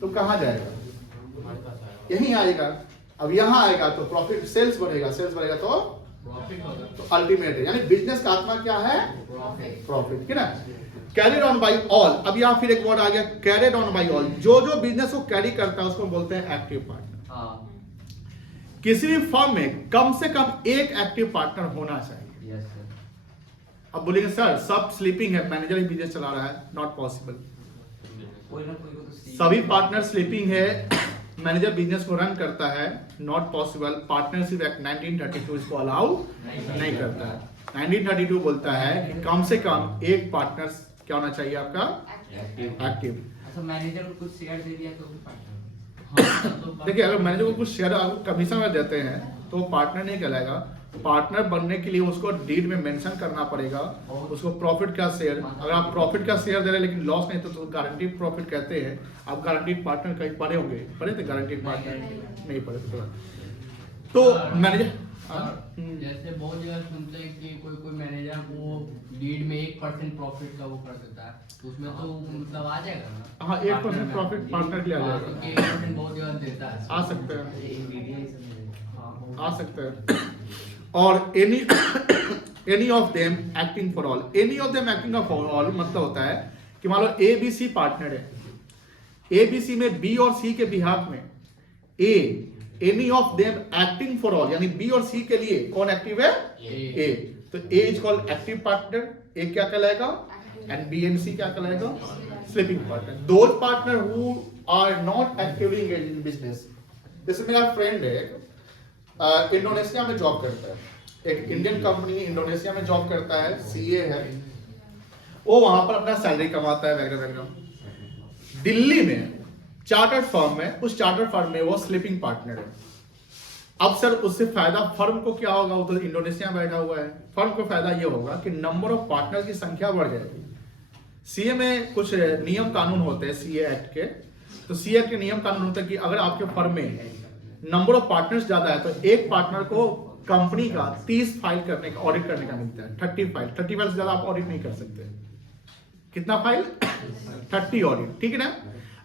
तो कहां जाएगा? यहीं आएगा। अब यहां आएगा तो प्रॉफिट, सेल्स बढ़ेगा, सेल्स बढ़ेगा तो तो अल्टीमेट है, यानी बिजनेस का आत्मा क्या है? प्रॉफिट, ठीक है ना? कैरिड ऑन बाय ऑल, अब यहां फिर एक वर्ड आ गया, कैरिड ऑन बाय ऑल, जो जो बिजनेस को कैरी करता है उसको बोलते हैं एक्टिव पार्टनर। किसी भी फर्म में कम से कम एक एक्टिव पार्टनर होना चाहिए। अब बोलेंगे सर सब स्लीपिंग है, मैनेजर ही बिजनेस चला रहा है, नॉट पॉसिबल। सभी पार्टनर स्लीपिंग है, मैनेजर बिजनेस को रन करता है, नॉट पॉसिबल। पार्टनरशिप एक्ट 1932 इसको अलाउ नहीं करता है। 1932 बोलता है कि कम से कम एक पार्टनर क्या होना चाहिए आपका? एक्टिव। अच्छा, मैनेजर को कुछ शेयर दे दिया तो देखिए, अगर मैनेजर को कुछ शेयर कमीशन में देते हैं तो पार्टनर नहीं कहलाएगा। पार्टनर बनने के लिए उसको डीड में मेंशन करना पड़ेगा, उसको प्रॉफिट का शेयर, अगर आप प्रॉफिट का शेयर दे रहे हैं लेकिन लॉस नहीं तो गारंटीड प्रॉफिट कहते हैं। आप गारंटीड पार्टनर कहीं पढ़े होंगे, पढ़े थे गारंटीड पार्टनर? नहीं पढ़े थे। तो मैनेजर जैसे बहुत जगह सुनते हैं कि कोई मैनेजर वो डीड में 1% प्रॉफिट का वो कर देता है, तो उसमें तो मतलब आ जाएगा ना? हाँ, 1% प्रॉफिट पार्टनर के लिए आ जाएगा। 1% बहुत जगह देता है, आ सकते हैं, आ सकते हैं। और any of them acting for all, any of them acting for all मतलब होता है कि मान लो ए बी सी पार्टनर है, ए बी सी में बी और सी के बिहाफ में A, any of them acting for all, यानी बी और सी के लिए कौन एक्टिव है? ए। तो A is called active partner, A क्या कहलाएगा? एंड बी एंड सी क्या कहलाएगा? Sleeping partner. Those partner who are not actively engaged in business, जैसे मेरा फ्रेंड है इंडोनेशिया में जॉब करता है, एक इंडियन कंपनी इंडोनेशिया में जॉब करता है, सीए है, वो वहां पर अपना सैलरी कमाता है वगैरह वगैरह। दिल्ली में चार्टर्ड फर्म में, उस चार्टर्ड फर्म में वो स्लीपिंग पार्टनर है। अब सर उससे फायदा फर्म को क्या होगा? वो तो इंडोनेशिया में बैठा हुआ है, फर्म को फायदा ये होगा कि नंबर ऑफ पार्टनर की संख्या बढ़ जाएगी। सीए में कुछ नियम कानून होते हैं, सीए एक्ट के, तो सीए एक्ट के नियम कानून होते हैं कि अगर आपके फर्म में नंबर ऑफ पार्टनर्स ज्यादा है तो एक पार्टनर को कंपनी का 30 फाइल करने का, ऑडिट करने का मिलता है। 30 फाइल से ज्यादा आप ऑडिट नहीं कर सकते। कितना फाइल? 30 ऑडिट, ठीक है ना?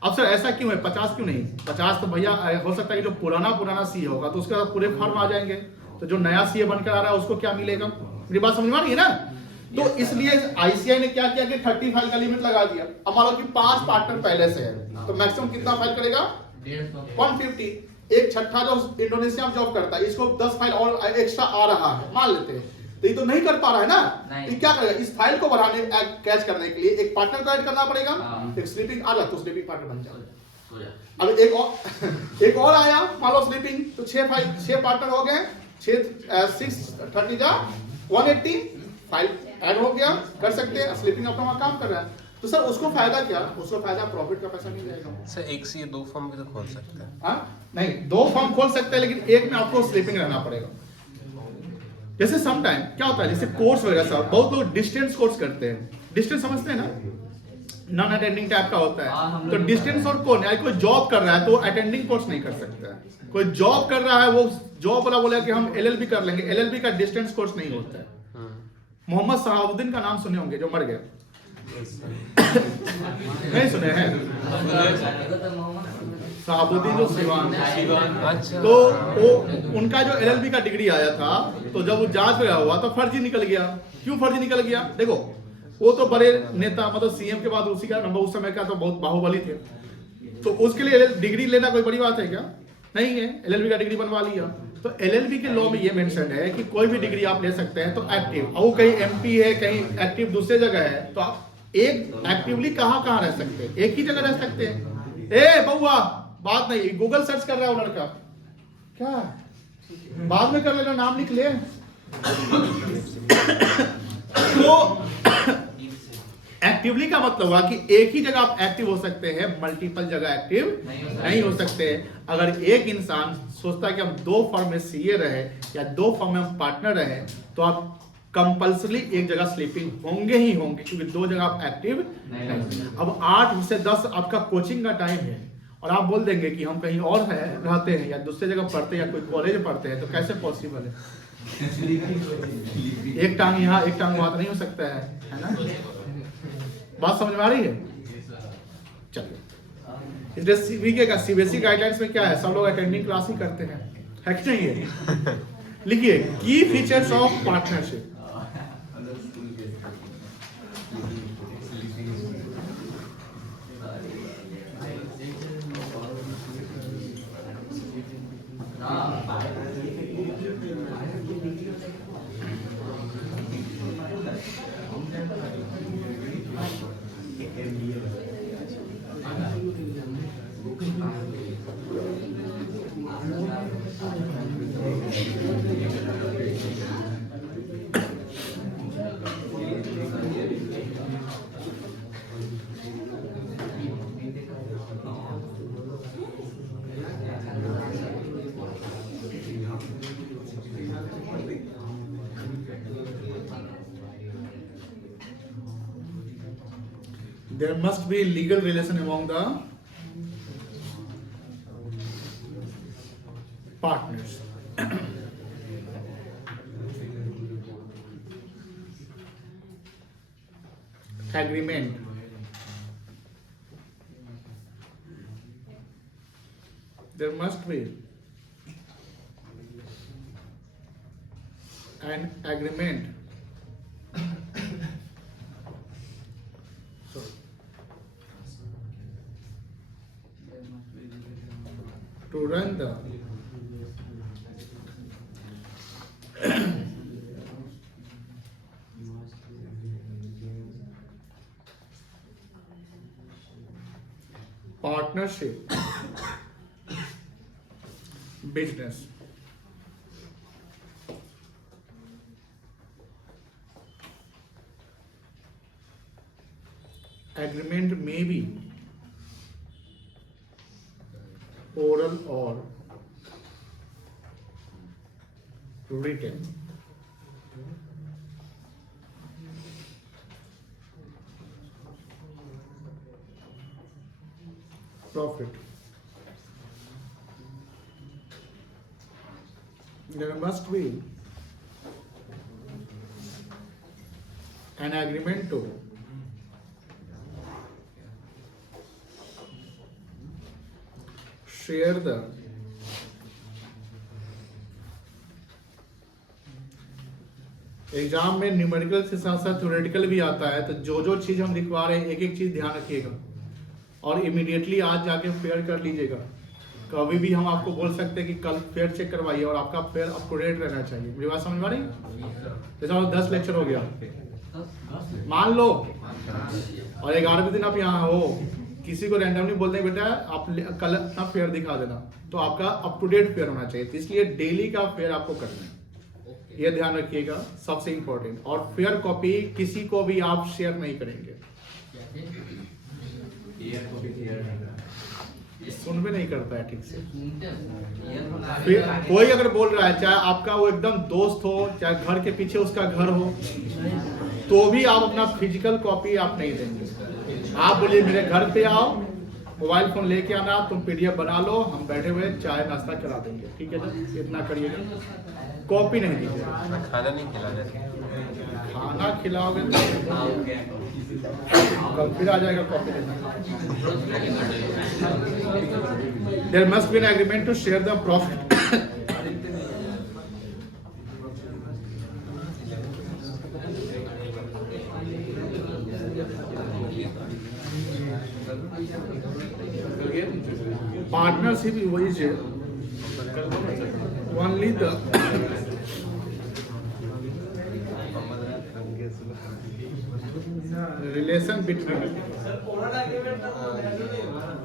अब सर ऐसा क्यों है? 50 क्यों नहीं? 50 तो भैया हो सकता है कि जो पुराना सीए होगा तो उसके बाद पूरे फर्म आ जाएंगे, तो जो नया सीए बनकर आ रहा है उसको क्या मिलेगा? मेरी बात समझ में आ रही है ना? तो इसलिए आईसीआई ने क्या किया कि 30 फाइल का लिमिट लगा दिया। अब मान लो कि 5 पार्टनर पहले से है तो मैक्सिमम कितना फाइल करेगा? 150। एक छठा जो इंडोनेशिया में जॉब करता है, इसको 10 फाइल और एक्स्ट्रा आ रहा है, मान लेते हैं, तो ये तो नहीं कर पा रहा है ना, तो क्या करेगा? इस फाइल को बढ़ाने, कैच करने के लिए एक पार्टनर को ऐड करना पड़ेगा। एक स्लीपिंग आ जाए तो स्लीपिंग पार्टनर बन जाए। अब एक और आया, मान लो स्लीपिंग, तो 6 पार्टनर हो गए, 6 30 180 फाइल ऐड हो गया, कर सकते हैं। स्लीपिंग अपना वहां काम कर रहा है, तो सर उसको फायदा क्या? उसको फायदा प्रॉफिट का पैसा मिल जाएगा। सर एक से 2 फर्म भी तो खोल सकते हैं। हाँ नहीं, 2 फर्म खोल सकते हैं, लेकिन एक में आपको स्लीपिंग रहना पड़ेगा। जैसे सम टाइम क्या होता है, जैसे कोर्स वगैरह सब बहुत लोग डिस्टेंस कोर्स करते हैं। डिस्टेंस समझते हैं ना? नॉन अटेंडिंग टाइप का होता है। तो डिस्टेंस और कौन है? कोई जॉब कर रहा है तो अटेंडिंग कोर्स नहीं कर सकता है। कोई जॉब कर रहा है, वो जॉब वाला बोला कि हम एलएलबी कर लेंगे, एलएलबी का डिस्टेंस कोर्स नहीं होता है। मोहम्मद सहाबुद्दीन का नाम सुने होंगे, जो मर गए, नहीं सुने हैं? सहाबुद्दीन जो सिवान, तो वो उनका जो एलएलबी का डिग्री आया था, तो जब वो जांच में हुआ तो फर्जी निकल गया। क्यों फर्जी निकल गया? देखो वो तो बड़े नेता, मतलब सीएम के बाद उसी का नंबर, उस समय का तो बहुत बाहुबली थे, तो उसके लिए डिग्री लेना कोई बड़ी बात है क्या? नहीं है। एलएलबी का डिग्री बनवा लिया। तो एलएलबी के लॉ में ये मेंशन है कि कोई भी डिग्री आप ले सकते हैं तो एक्टिव, और कहीं एमपी है, कहीं एक्टिव दूसरे जगह है, तो आप एक एक्टिवली कहां रह सकते हैं? एक ही जगह रह सकते हैं। ए बउआ, बात नहीं, गूगल सर्च कर रहा है वो लड़का, क्या बाद में कर लेना, नाम लिख ले। तो एक्टिवली का मतलब हुआ कि एक ही जगह आप एक्टिव हो सकते हैं, मल्टीपल जगह एक्टिव नहीं हो सकते। अगर एक इंसान सोचता है कि हम 2 फर्म में सीए रहे या 2 फर्म में हम पार्टनर रहे, तो आप कंपल्सरी एक जगह स्लीपिंग होंगे ही होंगे, क्योंकि 2 जगह आप एक्टिव नहीं। अब 8 से 10 आपका कोचिंग का टाइम है और आप बोल देंगे कि हम कहीं और रहते हैं या दूसरे जगह पढ़ते हैं या कोई कॉलेज पढ़ते हैं, तो कैसे पॉसिबल है? एक टांग यहाँ एक टांग वहां तो नहीं हो सकता है ना? बात समझ में आ रही है? चलिए, इसलिए सीबीके का सीबीएसई गाइडलाइंस में क्या है, सब लोग अटेंडिंग क्लास ही करते हैं, है कि नहीं है? लिखिए की features of partnership. There must be legal relation among the partners. Agreement. There must be an agreement. To run the partnership business. Agreement may be oral or written. Profit. There must be an agreement to share the exam में numerical के साथ साथ theoretical भी आता है, तो जो चीज हम लिखवा रहे हैं एक एक चीज ध्यान रखिएगा और इमीडिएटली आज जाके फेयर कर लीजिएगा। कभी भी हम आपको बोल सकते हैं कि कल फेयर चेक करवाइए और आपका फेयर अप टू डेट रहना चाहिए। मेरी बात समझ में आ रही? जैसा 10 लेक्चर हो गया मान लो और 11वें दिन आप यहाँ हो, किसी को रैंडमली बोल दें बेटा आप कल अपना फेयर दिखा देना, तो आपका अप टू डेट फेयर होना चाहिए। तो इसलिए डेली का फेयर आपको करना है, ये ध्यान रखिएगा, सबसे इंपॉर्टेंट। और फेयर कॉपी किसी को भी आप शेयर नहीं करेंगे, सुन में नहीं करता है ठीक से। फिर कोई अगर बोल रहा है, चाहे आपका वो एकदम दोस्त हो, चाहे घर के पीछे उसका घर हो, तो भी आप अपना फिजिकल कॉपी आप नहीं देंगे। आप बोलिए मेरे घर पे आओ, मोबाइल फोन लेके आना, तुम पीडीएफ बना लो, हम बैठे हुए चाय नाश्ता करा देंगे, ठीक है जी, इतना करिएगा, कॉपी नहीं दीजिएगा। खाना नहीं खिलाना, खाना खिलाओगे कल फिर आ जाएगा कॉपी देना। There must be an agreement to share the profit. Partnership is only the relation between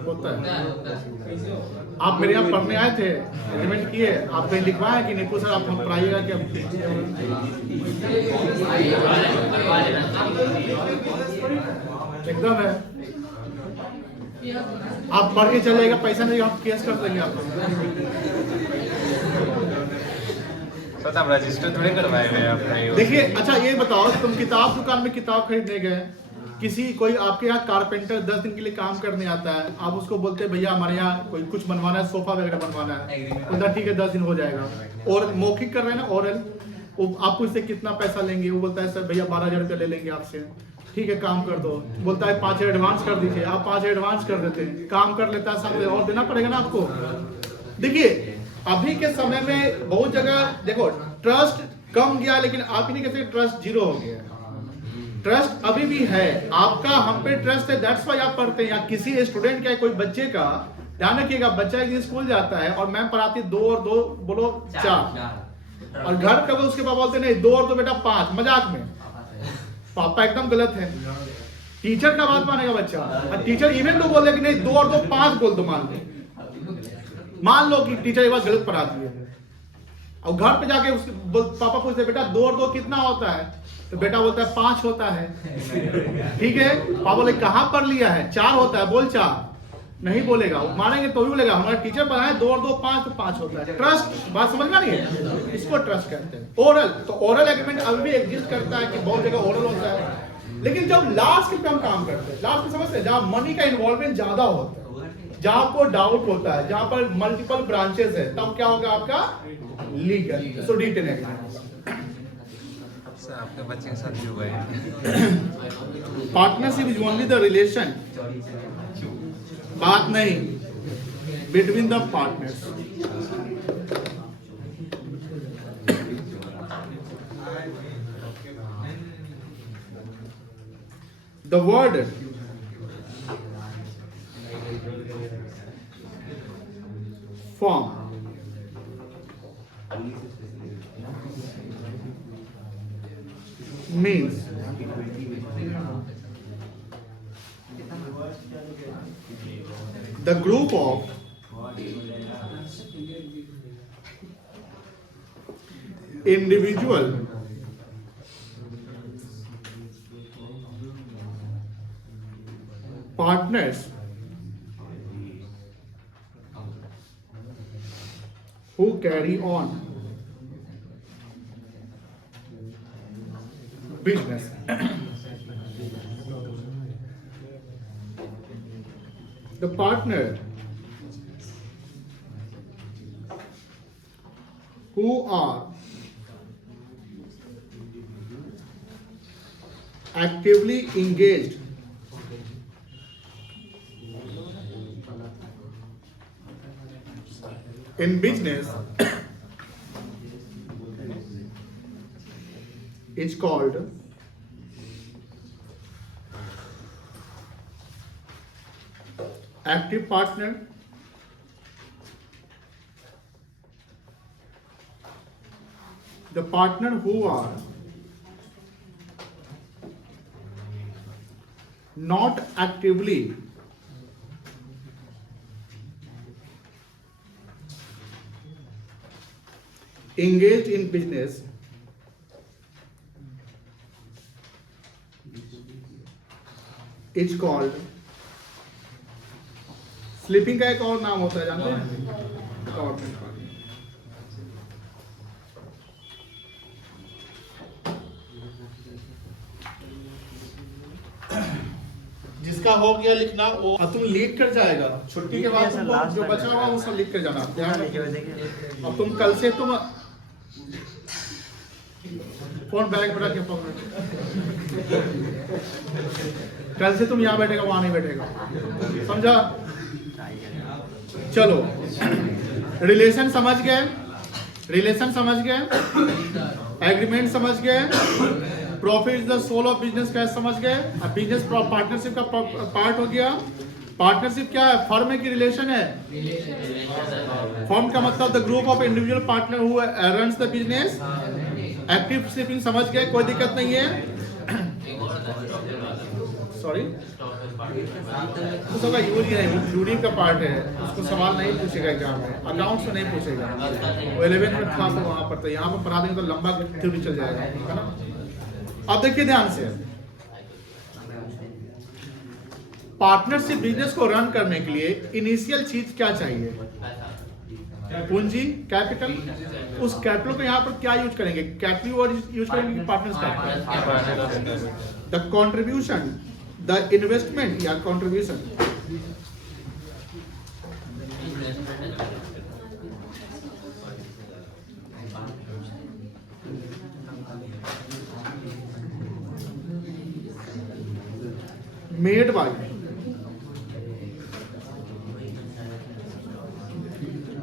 both होता है? आप मेरे यहाँ पढ़ने आए थे, एग्रीमेंट किए, आप कहीं लिखवाए कि नहीं? सर आप हम पढ़ाइएगा कि एकदम है, आप पढ़ के चलेगा, पैसा नहीं आप केस कर देंगे आप। सर आप रजिस्टर थोड़े करवाए गए अपना ये? देखिए अच्छा ये बताओ, तुम किताब दुकान में किताब खरीदने गए, किसी कोई आपके यहाँ कारपेंटर 10 दिन के लिए काम करने आता है, आप उसको बोलते हैं भैया हमारे यहाँ कोई कुछ बनवाना है, सोफा वगैरह बनवाना है, बोलता ठीक है 10 दिन हो जाएगा। और मौखिक कर रहे हैं ना, ओरल, आप उससे कितना पैसा लेंगे? वो बोलता है सर भैया 12,000 रुपया ले लेंगे आपसे, ठीक है काम कर दो। बोलता है 5,000 एडवांस कर दीजिए, आप 5,000 एडवांस कर देते हैं, काम कर लेता है, साथ और देना पड़ेगा ना आपको। देखिए अभी के समय में बहुत जगह देखो ट्रस्ट कम गया, लेकिन आप ही नहीं कहते ट्रस्ट जीरो हो गया। ट्रस्ट अभी भी है आपका, हम पे ट्रस्ट है, दैट्स व्हाई आप पढ़ते हैं। या किसी स्टूडेंट का, कोई बच्चे का, ध्यान रखिएगा, बच्चा एक दिन स्कूल जाता है और मैम पढ़ाती 2 और 2 बोलो 4, और घर कब उसके पापा बोलते नहीं 2 और 2 बेटा 5, मजाक में। पापा एकदम गलत है, टीचर का बात मानेगा बच्चा, और टीचर इवन तो बोले कि नहीं 2 और 2 5 बोल दो, मान लो कि टीचर एक बार गलत पढ़ाती है, और घर पे जाके उसके पापा पूछते बेटा 2 और 2 कितना होता है, तो बेटा बोलता है 5 होता है। ठीक है, पापा बोले कहां पढ़ लिया है, 4 होता है, बोल 4, नहीं बोलेगा, मानेंगे तो भी बोलेगा हमारा टीचर पढ़ाए 2 और 2 5 तो 5 होता है। ट्रस्ट बात समझना नहीं है, इसको ट्रस्ट कहते हैं। ओरल, तो ओरल एग्रीमेंट अभी भी एग्जिस्ट करता है कि बहुत जगह ओरल होता है, लेकिन जब लास्ट पे हम काम करते हैं, लास्ट में समझते हैं जहां मनी का इन्वॉल्वमेंट ज्यादा होता है, जहां आपको डाउट होता है, जहां पर मल्टीपल ब्रांचेस है, तब क्या होगा आपका लीगल, सो रिटन एग्रीमेंट। सर आपके बच्चे के साथ भी हुआ है? Partnership is only the relation, बात नहीं, between the partners. The word form means the group of individual partners who carry on business the partner who are actively engaged in business is called active partner, the partner who are not actively engaged in business it's called sleeping का एक और नाम होता है, जानते हैं? जिसका हो गया लिखना वो तुम लीड कर जाएगा, छुट्टी के बाद तुमको जो बचा हुआ वो सब लिख कर जाना। अब तुम कल से तुम फोन बैग में रख के कल से तुम यहाँ बैठेगा वहां नहीं बैठेगा, समझा? चलो रिलेशन समझ गए, रिलेशन समझ गए, एग्रीमेंट समझ गए, profit is the soul of business का समझ गए, बिजनेस पार्टनरशिप का पार्ट हो गया। पार्टनरशिप क्या है? फर्म की रिलेशन है, फर्म का मतलब the group of individual partner who runs the business. Active shipping समझ गए, कोई दिक्कत नहीं है। सॉरी तो सबका यूज ही नहीं, थ्योरी का पार्ट है, उसको सवाल नहीं पूछेगा एग्जाम में, अकाउंट्स में नहीं पूछेगा। वो 11th में था तो वहाँ पर था, यहाँ पर पढ़ा देंगे तो लंबा थ्योरी चल जाएगा, है ना। अब देखिए ध्यान से, पार्टनरशिप बिजनेस को रन करने के लिए इनिशियल चीज क्या चाहिए? पूंजी, कैपिटल। उस कैपिटल को यहाँ पर क्या यूज करेंगे? कैपिटल यूज करेंगे कि partners capital? The contribution, the investment या contribution? Made by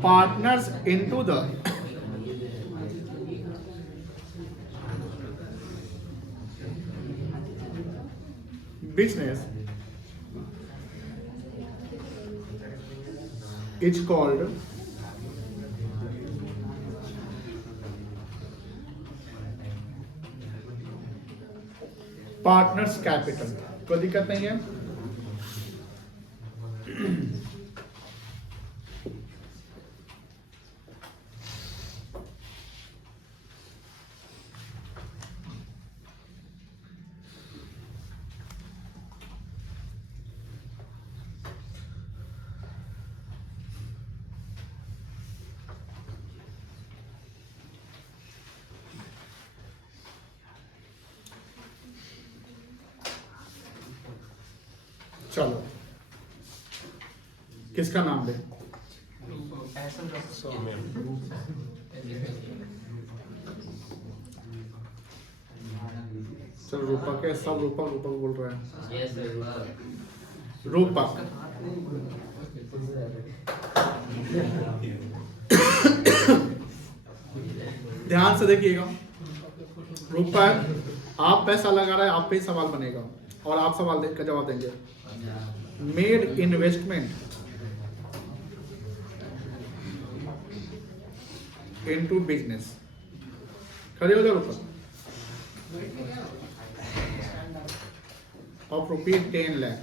partners into the business is called partners capital। कोई दिक्कत नहीं है। चलो, किसका नाम दे? चलो रूपक है, सब रूपक रूपक बोल रहे हैं। रूपक, ध्यान से देखिएगा। रूपक, आप पैसा लगा रहे हैं, आप पे ही सवाल बनेगा और आप सवाल का जवाब देंगे। Made investment into business. खड़े हो जाओ ऊपर। Of rupees 10 lakh.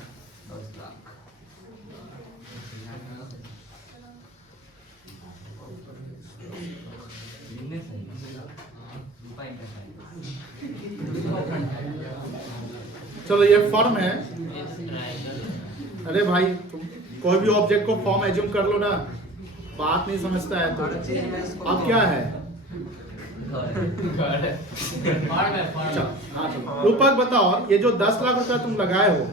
चलो ये फर्म है। अरे भाई तुम कोई भी ऑब्जेक्ट को फॉर्म एज्यूम कर लो ना, बात नहीं समझता है तो। अब क्या है? रूपक बताओ, ये जो 10 लाख रुपया तुम लगाए हो,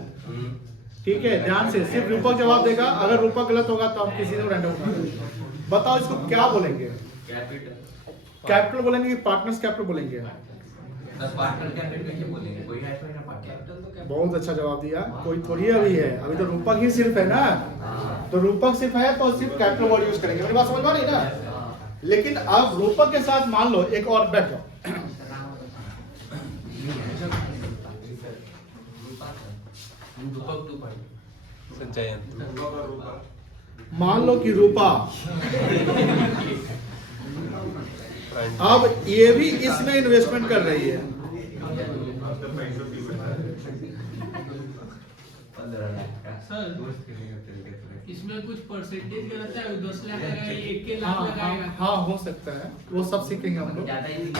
ठीक है, ध्यान से, सिर्फ रूपक जवाब देगा। अगर रूपक गलत होगा तो हम किसी ने रैंडम। बताओ इसको क्या बोलेंगे? कैपिटल बोलेंगे कि पार्टनर्स कैपिटल बोलेंगे? बहुत अच्छा जवाब दिया। कोई थोड़ी अभी है, अभी तो रूपक ही सिर्फ है ना, तो रूपक सिर्फ है तो सिर्फ कैपिटल वर्ड यूज करेंगे। मेरी बात समझ में आ रही है ना? लेकिन अब रूपक के साथ मान लो एक और बैठ जाओ। मान लो कि रूपा, अब ये भी इसमें इन्वेस्टमेंट कर रही है। इसमें कुछ परसेंटेज गलत है, 10 लाख लगाएगा, 1 लाख लगाएगा। हाँ हो सकता है, वो सब सीखेंगे हम लोग।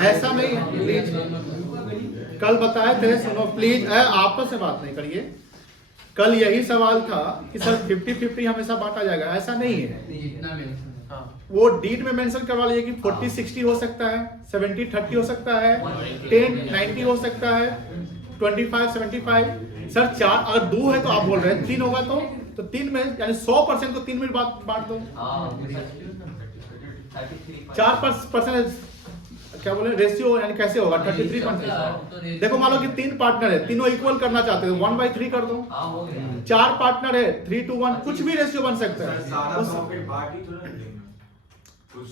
ऐसा नहीं, प्लीज कल बताए थे, सुनो प्लीज, आपस में बात नहीं करिए। कल यही सवाल था कि सर 50-50 हमेशा बांटा जाएगा, ऐसा नहीं है। वो डीड में मेंशन करवा लीजिए कि 40-60 हो सकता है, 70-30 हो सकता है, 10-90 हो सकता है, 25-75। सर 4 अगर 2 है तो आप बोल रहे हैं 3 होगा तो 3 में यानी 100% को 3 में बांट दो। 4% क्या बोले रेशियो, यानी कैसे होगा? 33%। देखो मान लो कि 3 पार्टनर है, तीनों इक्वल करना चाहते हो, 1/3 कर दो। 4 पार्टनर है, 3:1, कुछ भी रेशियो बन सकता है।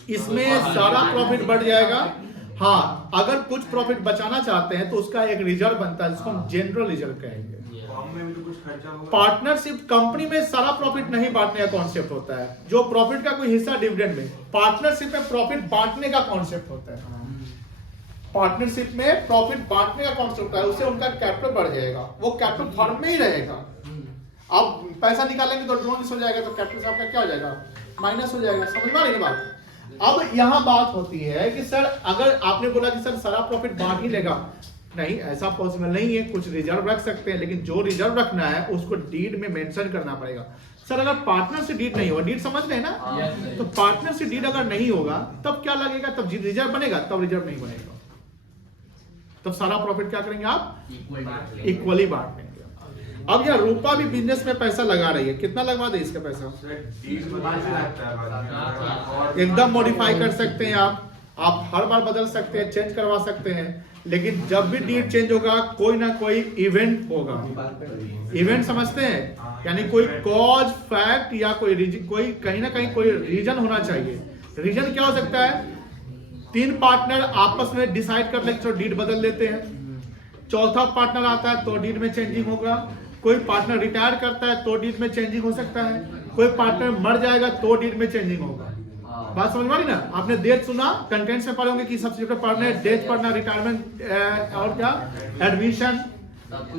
इसमें सारा प्रॉफिट बढ़ जाएगा। हाँ, अगर कुछ प्रॉफिट बचाना चाहते हैं तो उसका एक रिजर्व बनता है जिसको हम जनरल रिजर्व कहेंगे। पार्टनरशिप कंपनी में सारा प्रॉफिट नहीं बांटने का कॉन्सेप्ट होता है, जो प्रॉफिट का कोई हिस्सा डिविडेंड में। पार्टनरशिप में प्रॉफिट बांटने का कॉन्सेप्ट होता है। पार्टनरशिप में प्रॉफिट बांटने का कॉन्सेप्ट होता है, उससे उनका कैपिटल बढ़ जाएगा, वो कैपिटल फर्म में ही रहेगा। अब पैसा निकालेंगे तो ड्रॉ हो जाएगा, तो कैपिटल आपका क्या हो जाएगा, माइनस हो जाएगा। समझ में आ रही है बात? अब यहाँ बात होती है कि सर अगर आपने बोला कि सर सारा प्रॉफिट बांट ही लेगा, नहीं, ऐसा पॉसिबल नहीं है, कुछ रिजर्व रख सकते हैं, लेकिन जो रिजर्व रखना है उसको डीड में मेंशन करना पड़ेगा। सर अगर पार्टनर से डीड नहीं होगा, डीड समझ रहे हैं ना, तो पार्टनर से डीड अगर नहीं होगा तब क्या लगेगा, तब रिजर्व बनेगा, तब रिजर्व नहीं बनेगा, तब सारा प्रॉफिट क्या करेंगे आप, इक्वली बांट लेंगे। अब यार रूपा भी बिजनेस में पैसा लगा रही है, कितना लगवा दे इसका पैसा, एकदम मॉडिफाई कर सकते हैं आप हर बार बदल सकते हैं, चेंज करवा सकते हैं, लेकिन जब भी डीड चेंज होगा कोई ना कोई इवेंट होगा। इवेंट समझते हैं, यानी कोई कॉज फैक्ट या कोई कहीं ना कहीं कोई रीजन होना चाहिए। रीजन क्या हो सकता है, 3 पार्टनर आपस में डिसाइड कर ले तो डीड बदल लेते हैं, चौथा पार्टनर आता है तो डीड में चेंजिंग होगा, कोई पार्टनर रिटायर करता है तो डीड में चेंजिंग हो सकता है, कोई पार्टनर मर जाएगा तो डीड में चेंजिंग होगा। बात समझ में आ रही ना? आपने डेट सुना, कंटेंट्स में पढ़ोगे कि सबसे पढ़ना है डेथ पढ़ना, रिटायरमेंट और क्या एडमिशन,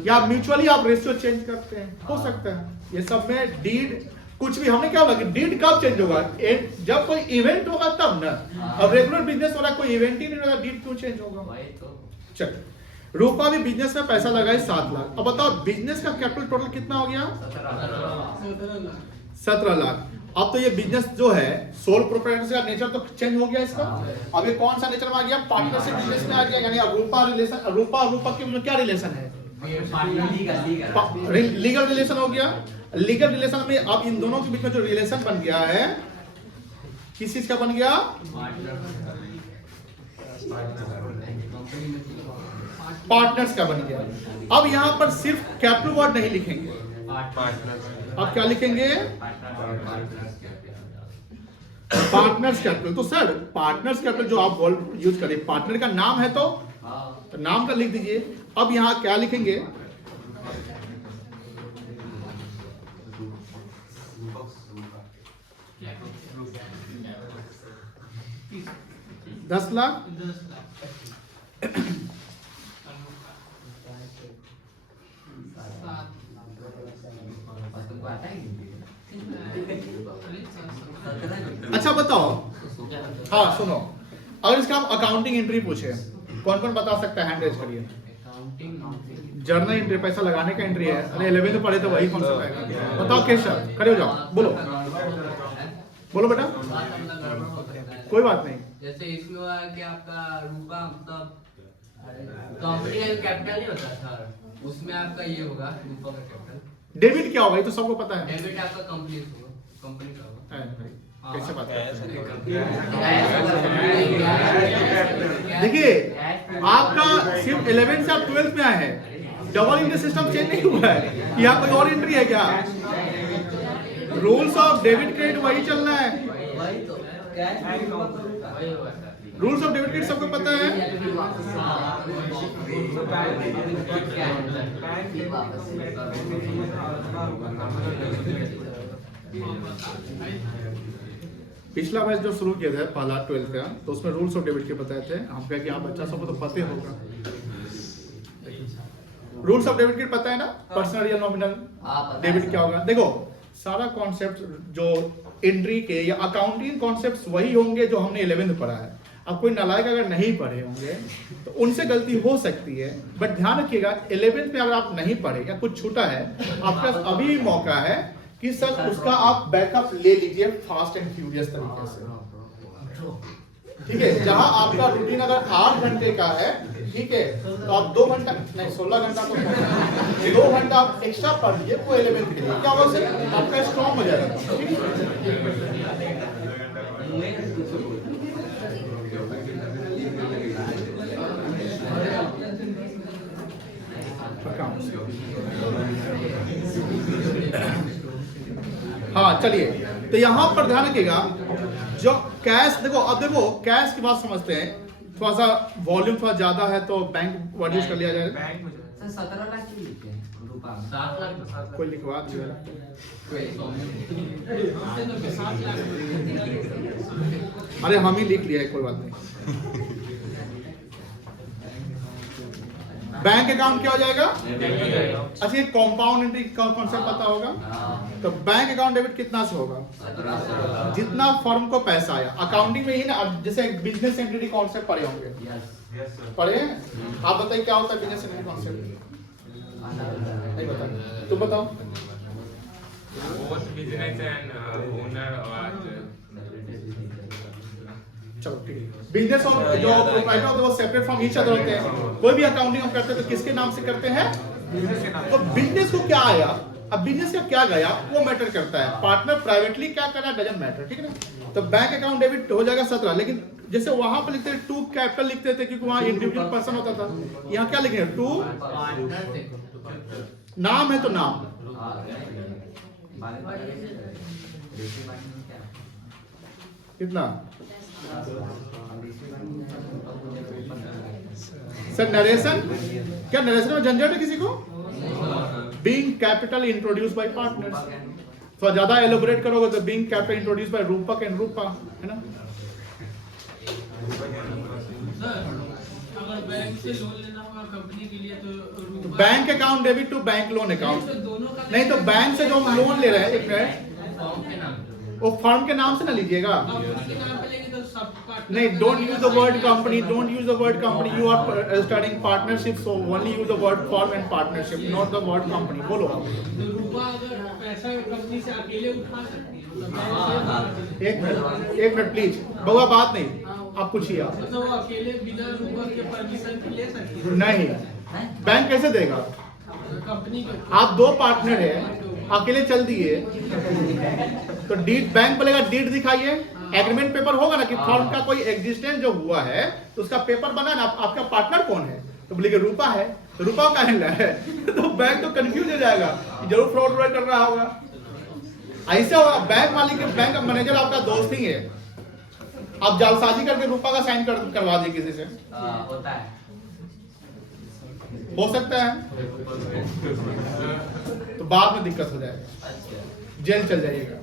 या म्यूचुअली आप रेशियो चेंज करते हैं, हो सकता है। ये सब में डीड कुछ भी हमने क्या होगा कि डीड कब चेंज होगा, जब कोई इवेंट होगा तब ना। अब रेगुलर बिजनेस हो रहा है, कोई इवेंट ही नहीं हो रहा, डीड क्यों चेंज होगा। चल, रूपा भी बिजनेस में पैसा लगाई 7 लाख। अब बताओ बिजनेस का कैपिटल टोटल कितना हो गया, 17 लाख। अब तो ये बिजनेस जो है सोल प्रोप्राइटर का नेचर तो चेंज हो गया इसका। अब ये कौन सा नेचर में आ गया, पार्टनरशिप बिजनेस में आ गया, यानी अब रूपा रिलेशन, रूपा के बीच में क्या रिलेशन है, लीगल रिलेशन हो गया। लीगल रिलेशन में अब इन दोनों के बीच में जो रिलेशन बन गया है, किस चीज का बन गया, पार्टनर्स का बन गया। अब यहां पर सिर्फ कैपिटल वर्ड नहीं लिखेंगे, अब क्या लिखेंगे, पार्टनर्स कैपिटल। तो सर पार्टनर्स कैपिटल जो आप यूज करें, पार्टनर का नाम है तो नाम का लिख दीजिए। अब यहां क्या लिखेंगे, $10 लाख। अच्छा बताओ, हाँ सुनो, अगर इसका आप अकाउंटिंग एंट्री पूछे, कौन कौन बता सकता है, हैंड रेज करिए। जर्नल एंट्री पैसा लगाने का एंट्री है, अरे 11th पढ़े तो वही कौन सा है, बताओ केशव, खड़े हो जाओ, बोलो बोलो बेटा, कोई बात नहीं। जैसे इसमें हुआ कि आपका रूपा मतलब कंपनी का कैपिटल नहीं होता सर, उसमें आपका ये होगा रूपा का कैपिटल। डेबिट क्या होगा, ये तो सबको पता है, डेबिट आपका कंपनी होगा, कंपनी का होगा। कैसे बात देखिए, आपका सिर्फ 11th से आप 12th में आए हैं, डबल एंट्री सिस्टम चेंज नहीं हुआ है, यहाँ कोई और एंट्री है क्या, रूल्स ऑफ डेबिट क्रेडिट वही चलना है, रूल्स ऑफ डेबिट क्रेडिट सबको पता है। पिछला बैच जो शुरू किया था पहला 12th का, तो उसमें रूल्स ऑफ डेबिट के बताए थे, हम कहे कि आप बच्चा सबको तो पता होगा। रूल्स ऑफ डेबिट के पता है ना, पर्सनल या नॉमिनल डेबिट क्या होगा। देखो सारा कॉन्सेप्ट जो एंट्री के या अकाउंटिंग कॉन्सेप्ट्स वही होंगे जो हमने 11th पढ़ा है। अब कोई नालायक अगर नहीं पढ़े होंगे तो उनसे गलती हो सकती है, बट ध्यान रखिएगा 11th में अगर आप नहीं पढ़े या कुछ छूटा है, आपका अभी मौका है कि सर उसका आप बैकअप ले लीजिए फास्ट एंड फ्यूरियस तरीके से, ठीक है। जहां आपका रूटीन अगर 8 घंटे का है, ठीक है, तो आप 2 घंटा नहीं 16 घंटा तो 2 घंटा आप एक्स्ट्रा पढ़ लीजिए वो 11th के लिए, क्या होगा सर आपका स्ट्रॉन्ग हो जाएगा। हाँ चलिए, तो यहां पर ध्यान रखिएगा जो कैश, देखो अब देखो कैश की बात समझते हैं, थोड़ा सा वॉल्यूम थोड़ा ज्यादा है तो बैंक वर्ड यूज कर लिया जाएगा। 17 लाख की लिखते हैं रूपा, 7 लाख कोई लिखवा दीजिएगा, अरे हम ही लिख लिया है, कोई बात नहीं। बैंक अकाउंट क्या हो जाएगा? अच्छा, ये कंपाउंड एंट्री का कॉन्सेप्ट पता होगा? तो बैंक अकाउंट डेबिट कितना से होगा? जितना फर्म को पैसा आया। अकाउंटिंग में ही ना, अब जैसे बिजनेस एंटिटी कॉन्सेप्ट पढ़े होंगे, पढ़े हैं? आप बताइए क्या होता है बिजनेस एंटिटी कॉन्सेप्ट? नहीं बताओ, तुम बताओ। Both business and owner or चलो ठीक है। बिजनेस और जो प्रोप्राइटर होते हैं वो सेपरेट फ्रॉम ईच अदर होते हैं। कोई भी अकाउंटिंग हम करते हैं तो किसके नाम से करते हैं? तो बिजनेस को क्या आया, अब बिजनेस का क्या गया वो मैटर करता है। पार्टनर प्राइवेटली क्या करना डजंट मैटर, ठीक है ना? तो बैंक अकाउंट डेबिट हो जाएगा 17, लेकिन जैसे वहां पर लिखते थे टू कैपिटल लिखते थे क्योंकि वहां इंडिविजुअल पर्सन होता था। यहाँ क्या लिखेंगे? टू नाम है तो नाम। कितना सर नरेशन? क्या नरेशन में झंझट है किसी को? Being capital introduce by partners. थोड़ा ज्यादा एलोबरेट करोगे तो बीइंग कैपिटल इंट्रोड्यूस बाय रूपक एंड रूपा, है ना? अगर बैंक से लोन लेना होगा कंपनी के लिए तो bank account debit to bank loan account. नहीं तो बैंक से जो हम लोन ले रहे हैं, एक मिनट, वो फर्म के नाम से ना लीजिएगा। नहीं, don't use the word company, don't use the word company. You are starting partnership, so only use the word firm and partnership, not the word company. बोलो। रुपया अगर पैसा कंपनी से अकेले उठा सकती है, एक मिनट प्लीज, बउआ बात नहीं, आप पूछिए। आप मतलब वो अकेले बिना रुपया के परमिशन के ले सकती है? नहीं, बैंक कैसे देगा? कंपनी के आप दो पार्टनर है, अकेले चल दिए तो डीड, बैंक बोलेगा डीड दिखाइए, एग्रीमेंट पेपर होगा ना कि फर्म का कोई एग्जिस्टेंस जो हुआ है तो उसका पेपर बना ना, आपका पार्टनर कौन है? तो बोलेगा रूपा है, तो रूपा का है तो बैंक तो कंफ्यूज हो जाएगा कि जरूर फ्रॉड कर रहा होगा। ऐसे होगा, बैंक मालिक, बैंक का मैनेजर आपका दोस्त ही है, आप जालसाजी करके रूपा का साइन करवा दिए किसी से, होता है, हो सकता है, तो बाद में दिक्कत हो जाएगा, जेल चल जाइएगा।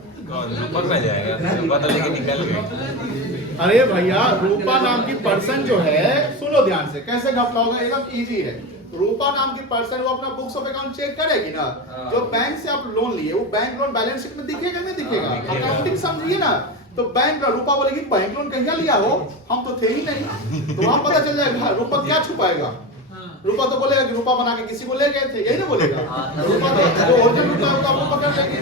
पकड़ा जाएगा, पता लेके निकल गए। अरे भैया, रूपा नाम की पर्सन जो है, सुनो ध्यान से, कैसे घपला होगा, एकदम इजी है। रूपा नाम की पर्सन वो अपना बुक्स ऑफ अकाउंट चेक करेगी ना, जो बैंक से आप लोन लिए वो बैंक लोन बैलेंस शीट में दिखेगा नहीं दिखेगा? अकाउंटिंग समझिए ना। तो बैंक रूपा बोलेगी बैंक लोन कहीं लिया हो, हम तो थे ही नहीं, तो वहां पता चल जाएगा। रूपा क्या छुपाएगा? रूपा तो बोलेगा कि रूपा बना के किसी को ले गए थे, यही ना बोलेगा। रूपा तो जो ओरिजिनल रूपा होगा आपको पकड़ लेंगे।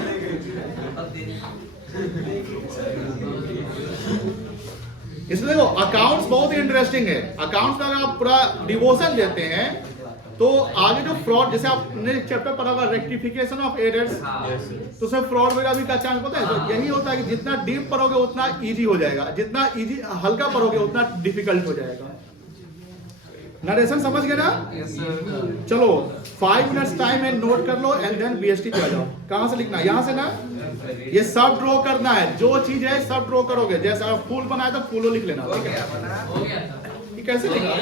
इसलिए वो अकाउंट्स बहुत ही इंटरेस्टिंग है। अकाउंट्स में अगर आप पूरा डिवोशन देते हैं तो आगे जो फ्रॉड, जैसे आपने चैप्टर पढ़ा होगा रेक्टिफिकेशन ऑफ एरर्स, तो उसमें फ्रॉड वगैरह भी का चांस होता है। तो यही होता है कि जितना डीप पढ़ोगे उतना इजी हो जाएगा, जितना इजी हल्का पढ़ोगे उतना डिफिकल्ट हो जाएगा। नरेशन समझ गए ना? चलो 5 मिनट्स टाइम है, नोट कर लो एंड देन बीएसटी पे आ जाओ। कहां से लिखना? यहां से ना, ये सब ड्रॉ करना है, जो चीज है सब ड्रॉ करोगे। जैसे फूल बनाया तो फूलो लिख लेना, ठीक है? हो गया था। ये कैसे लिखा?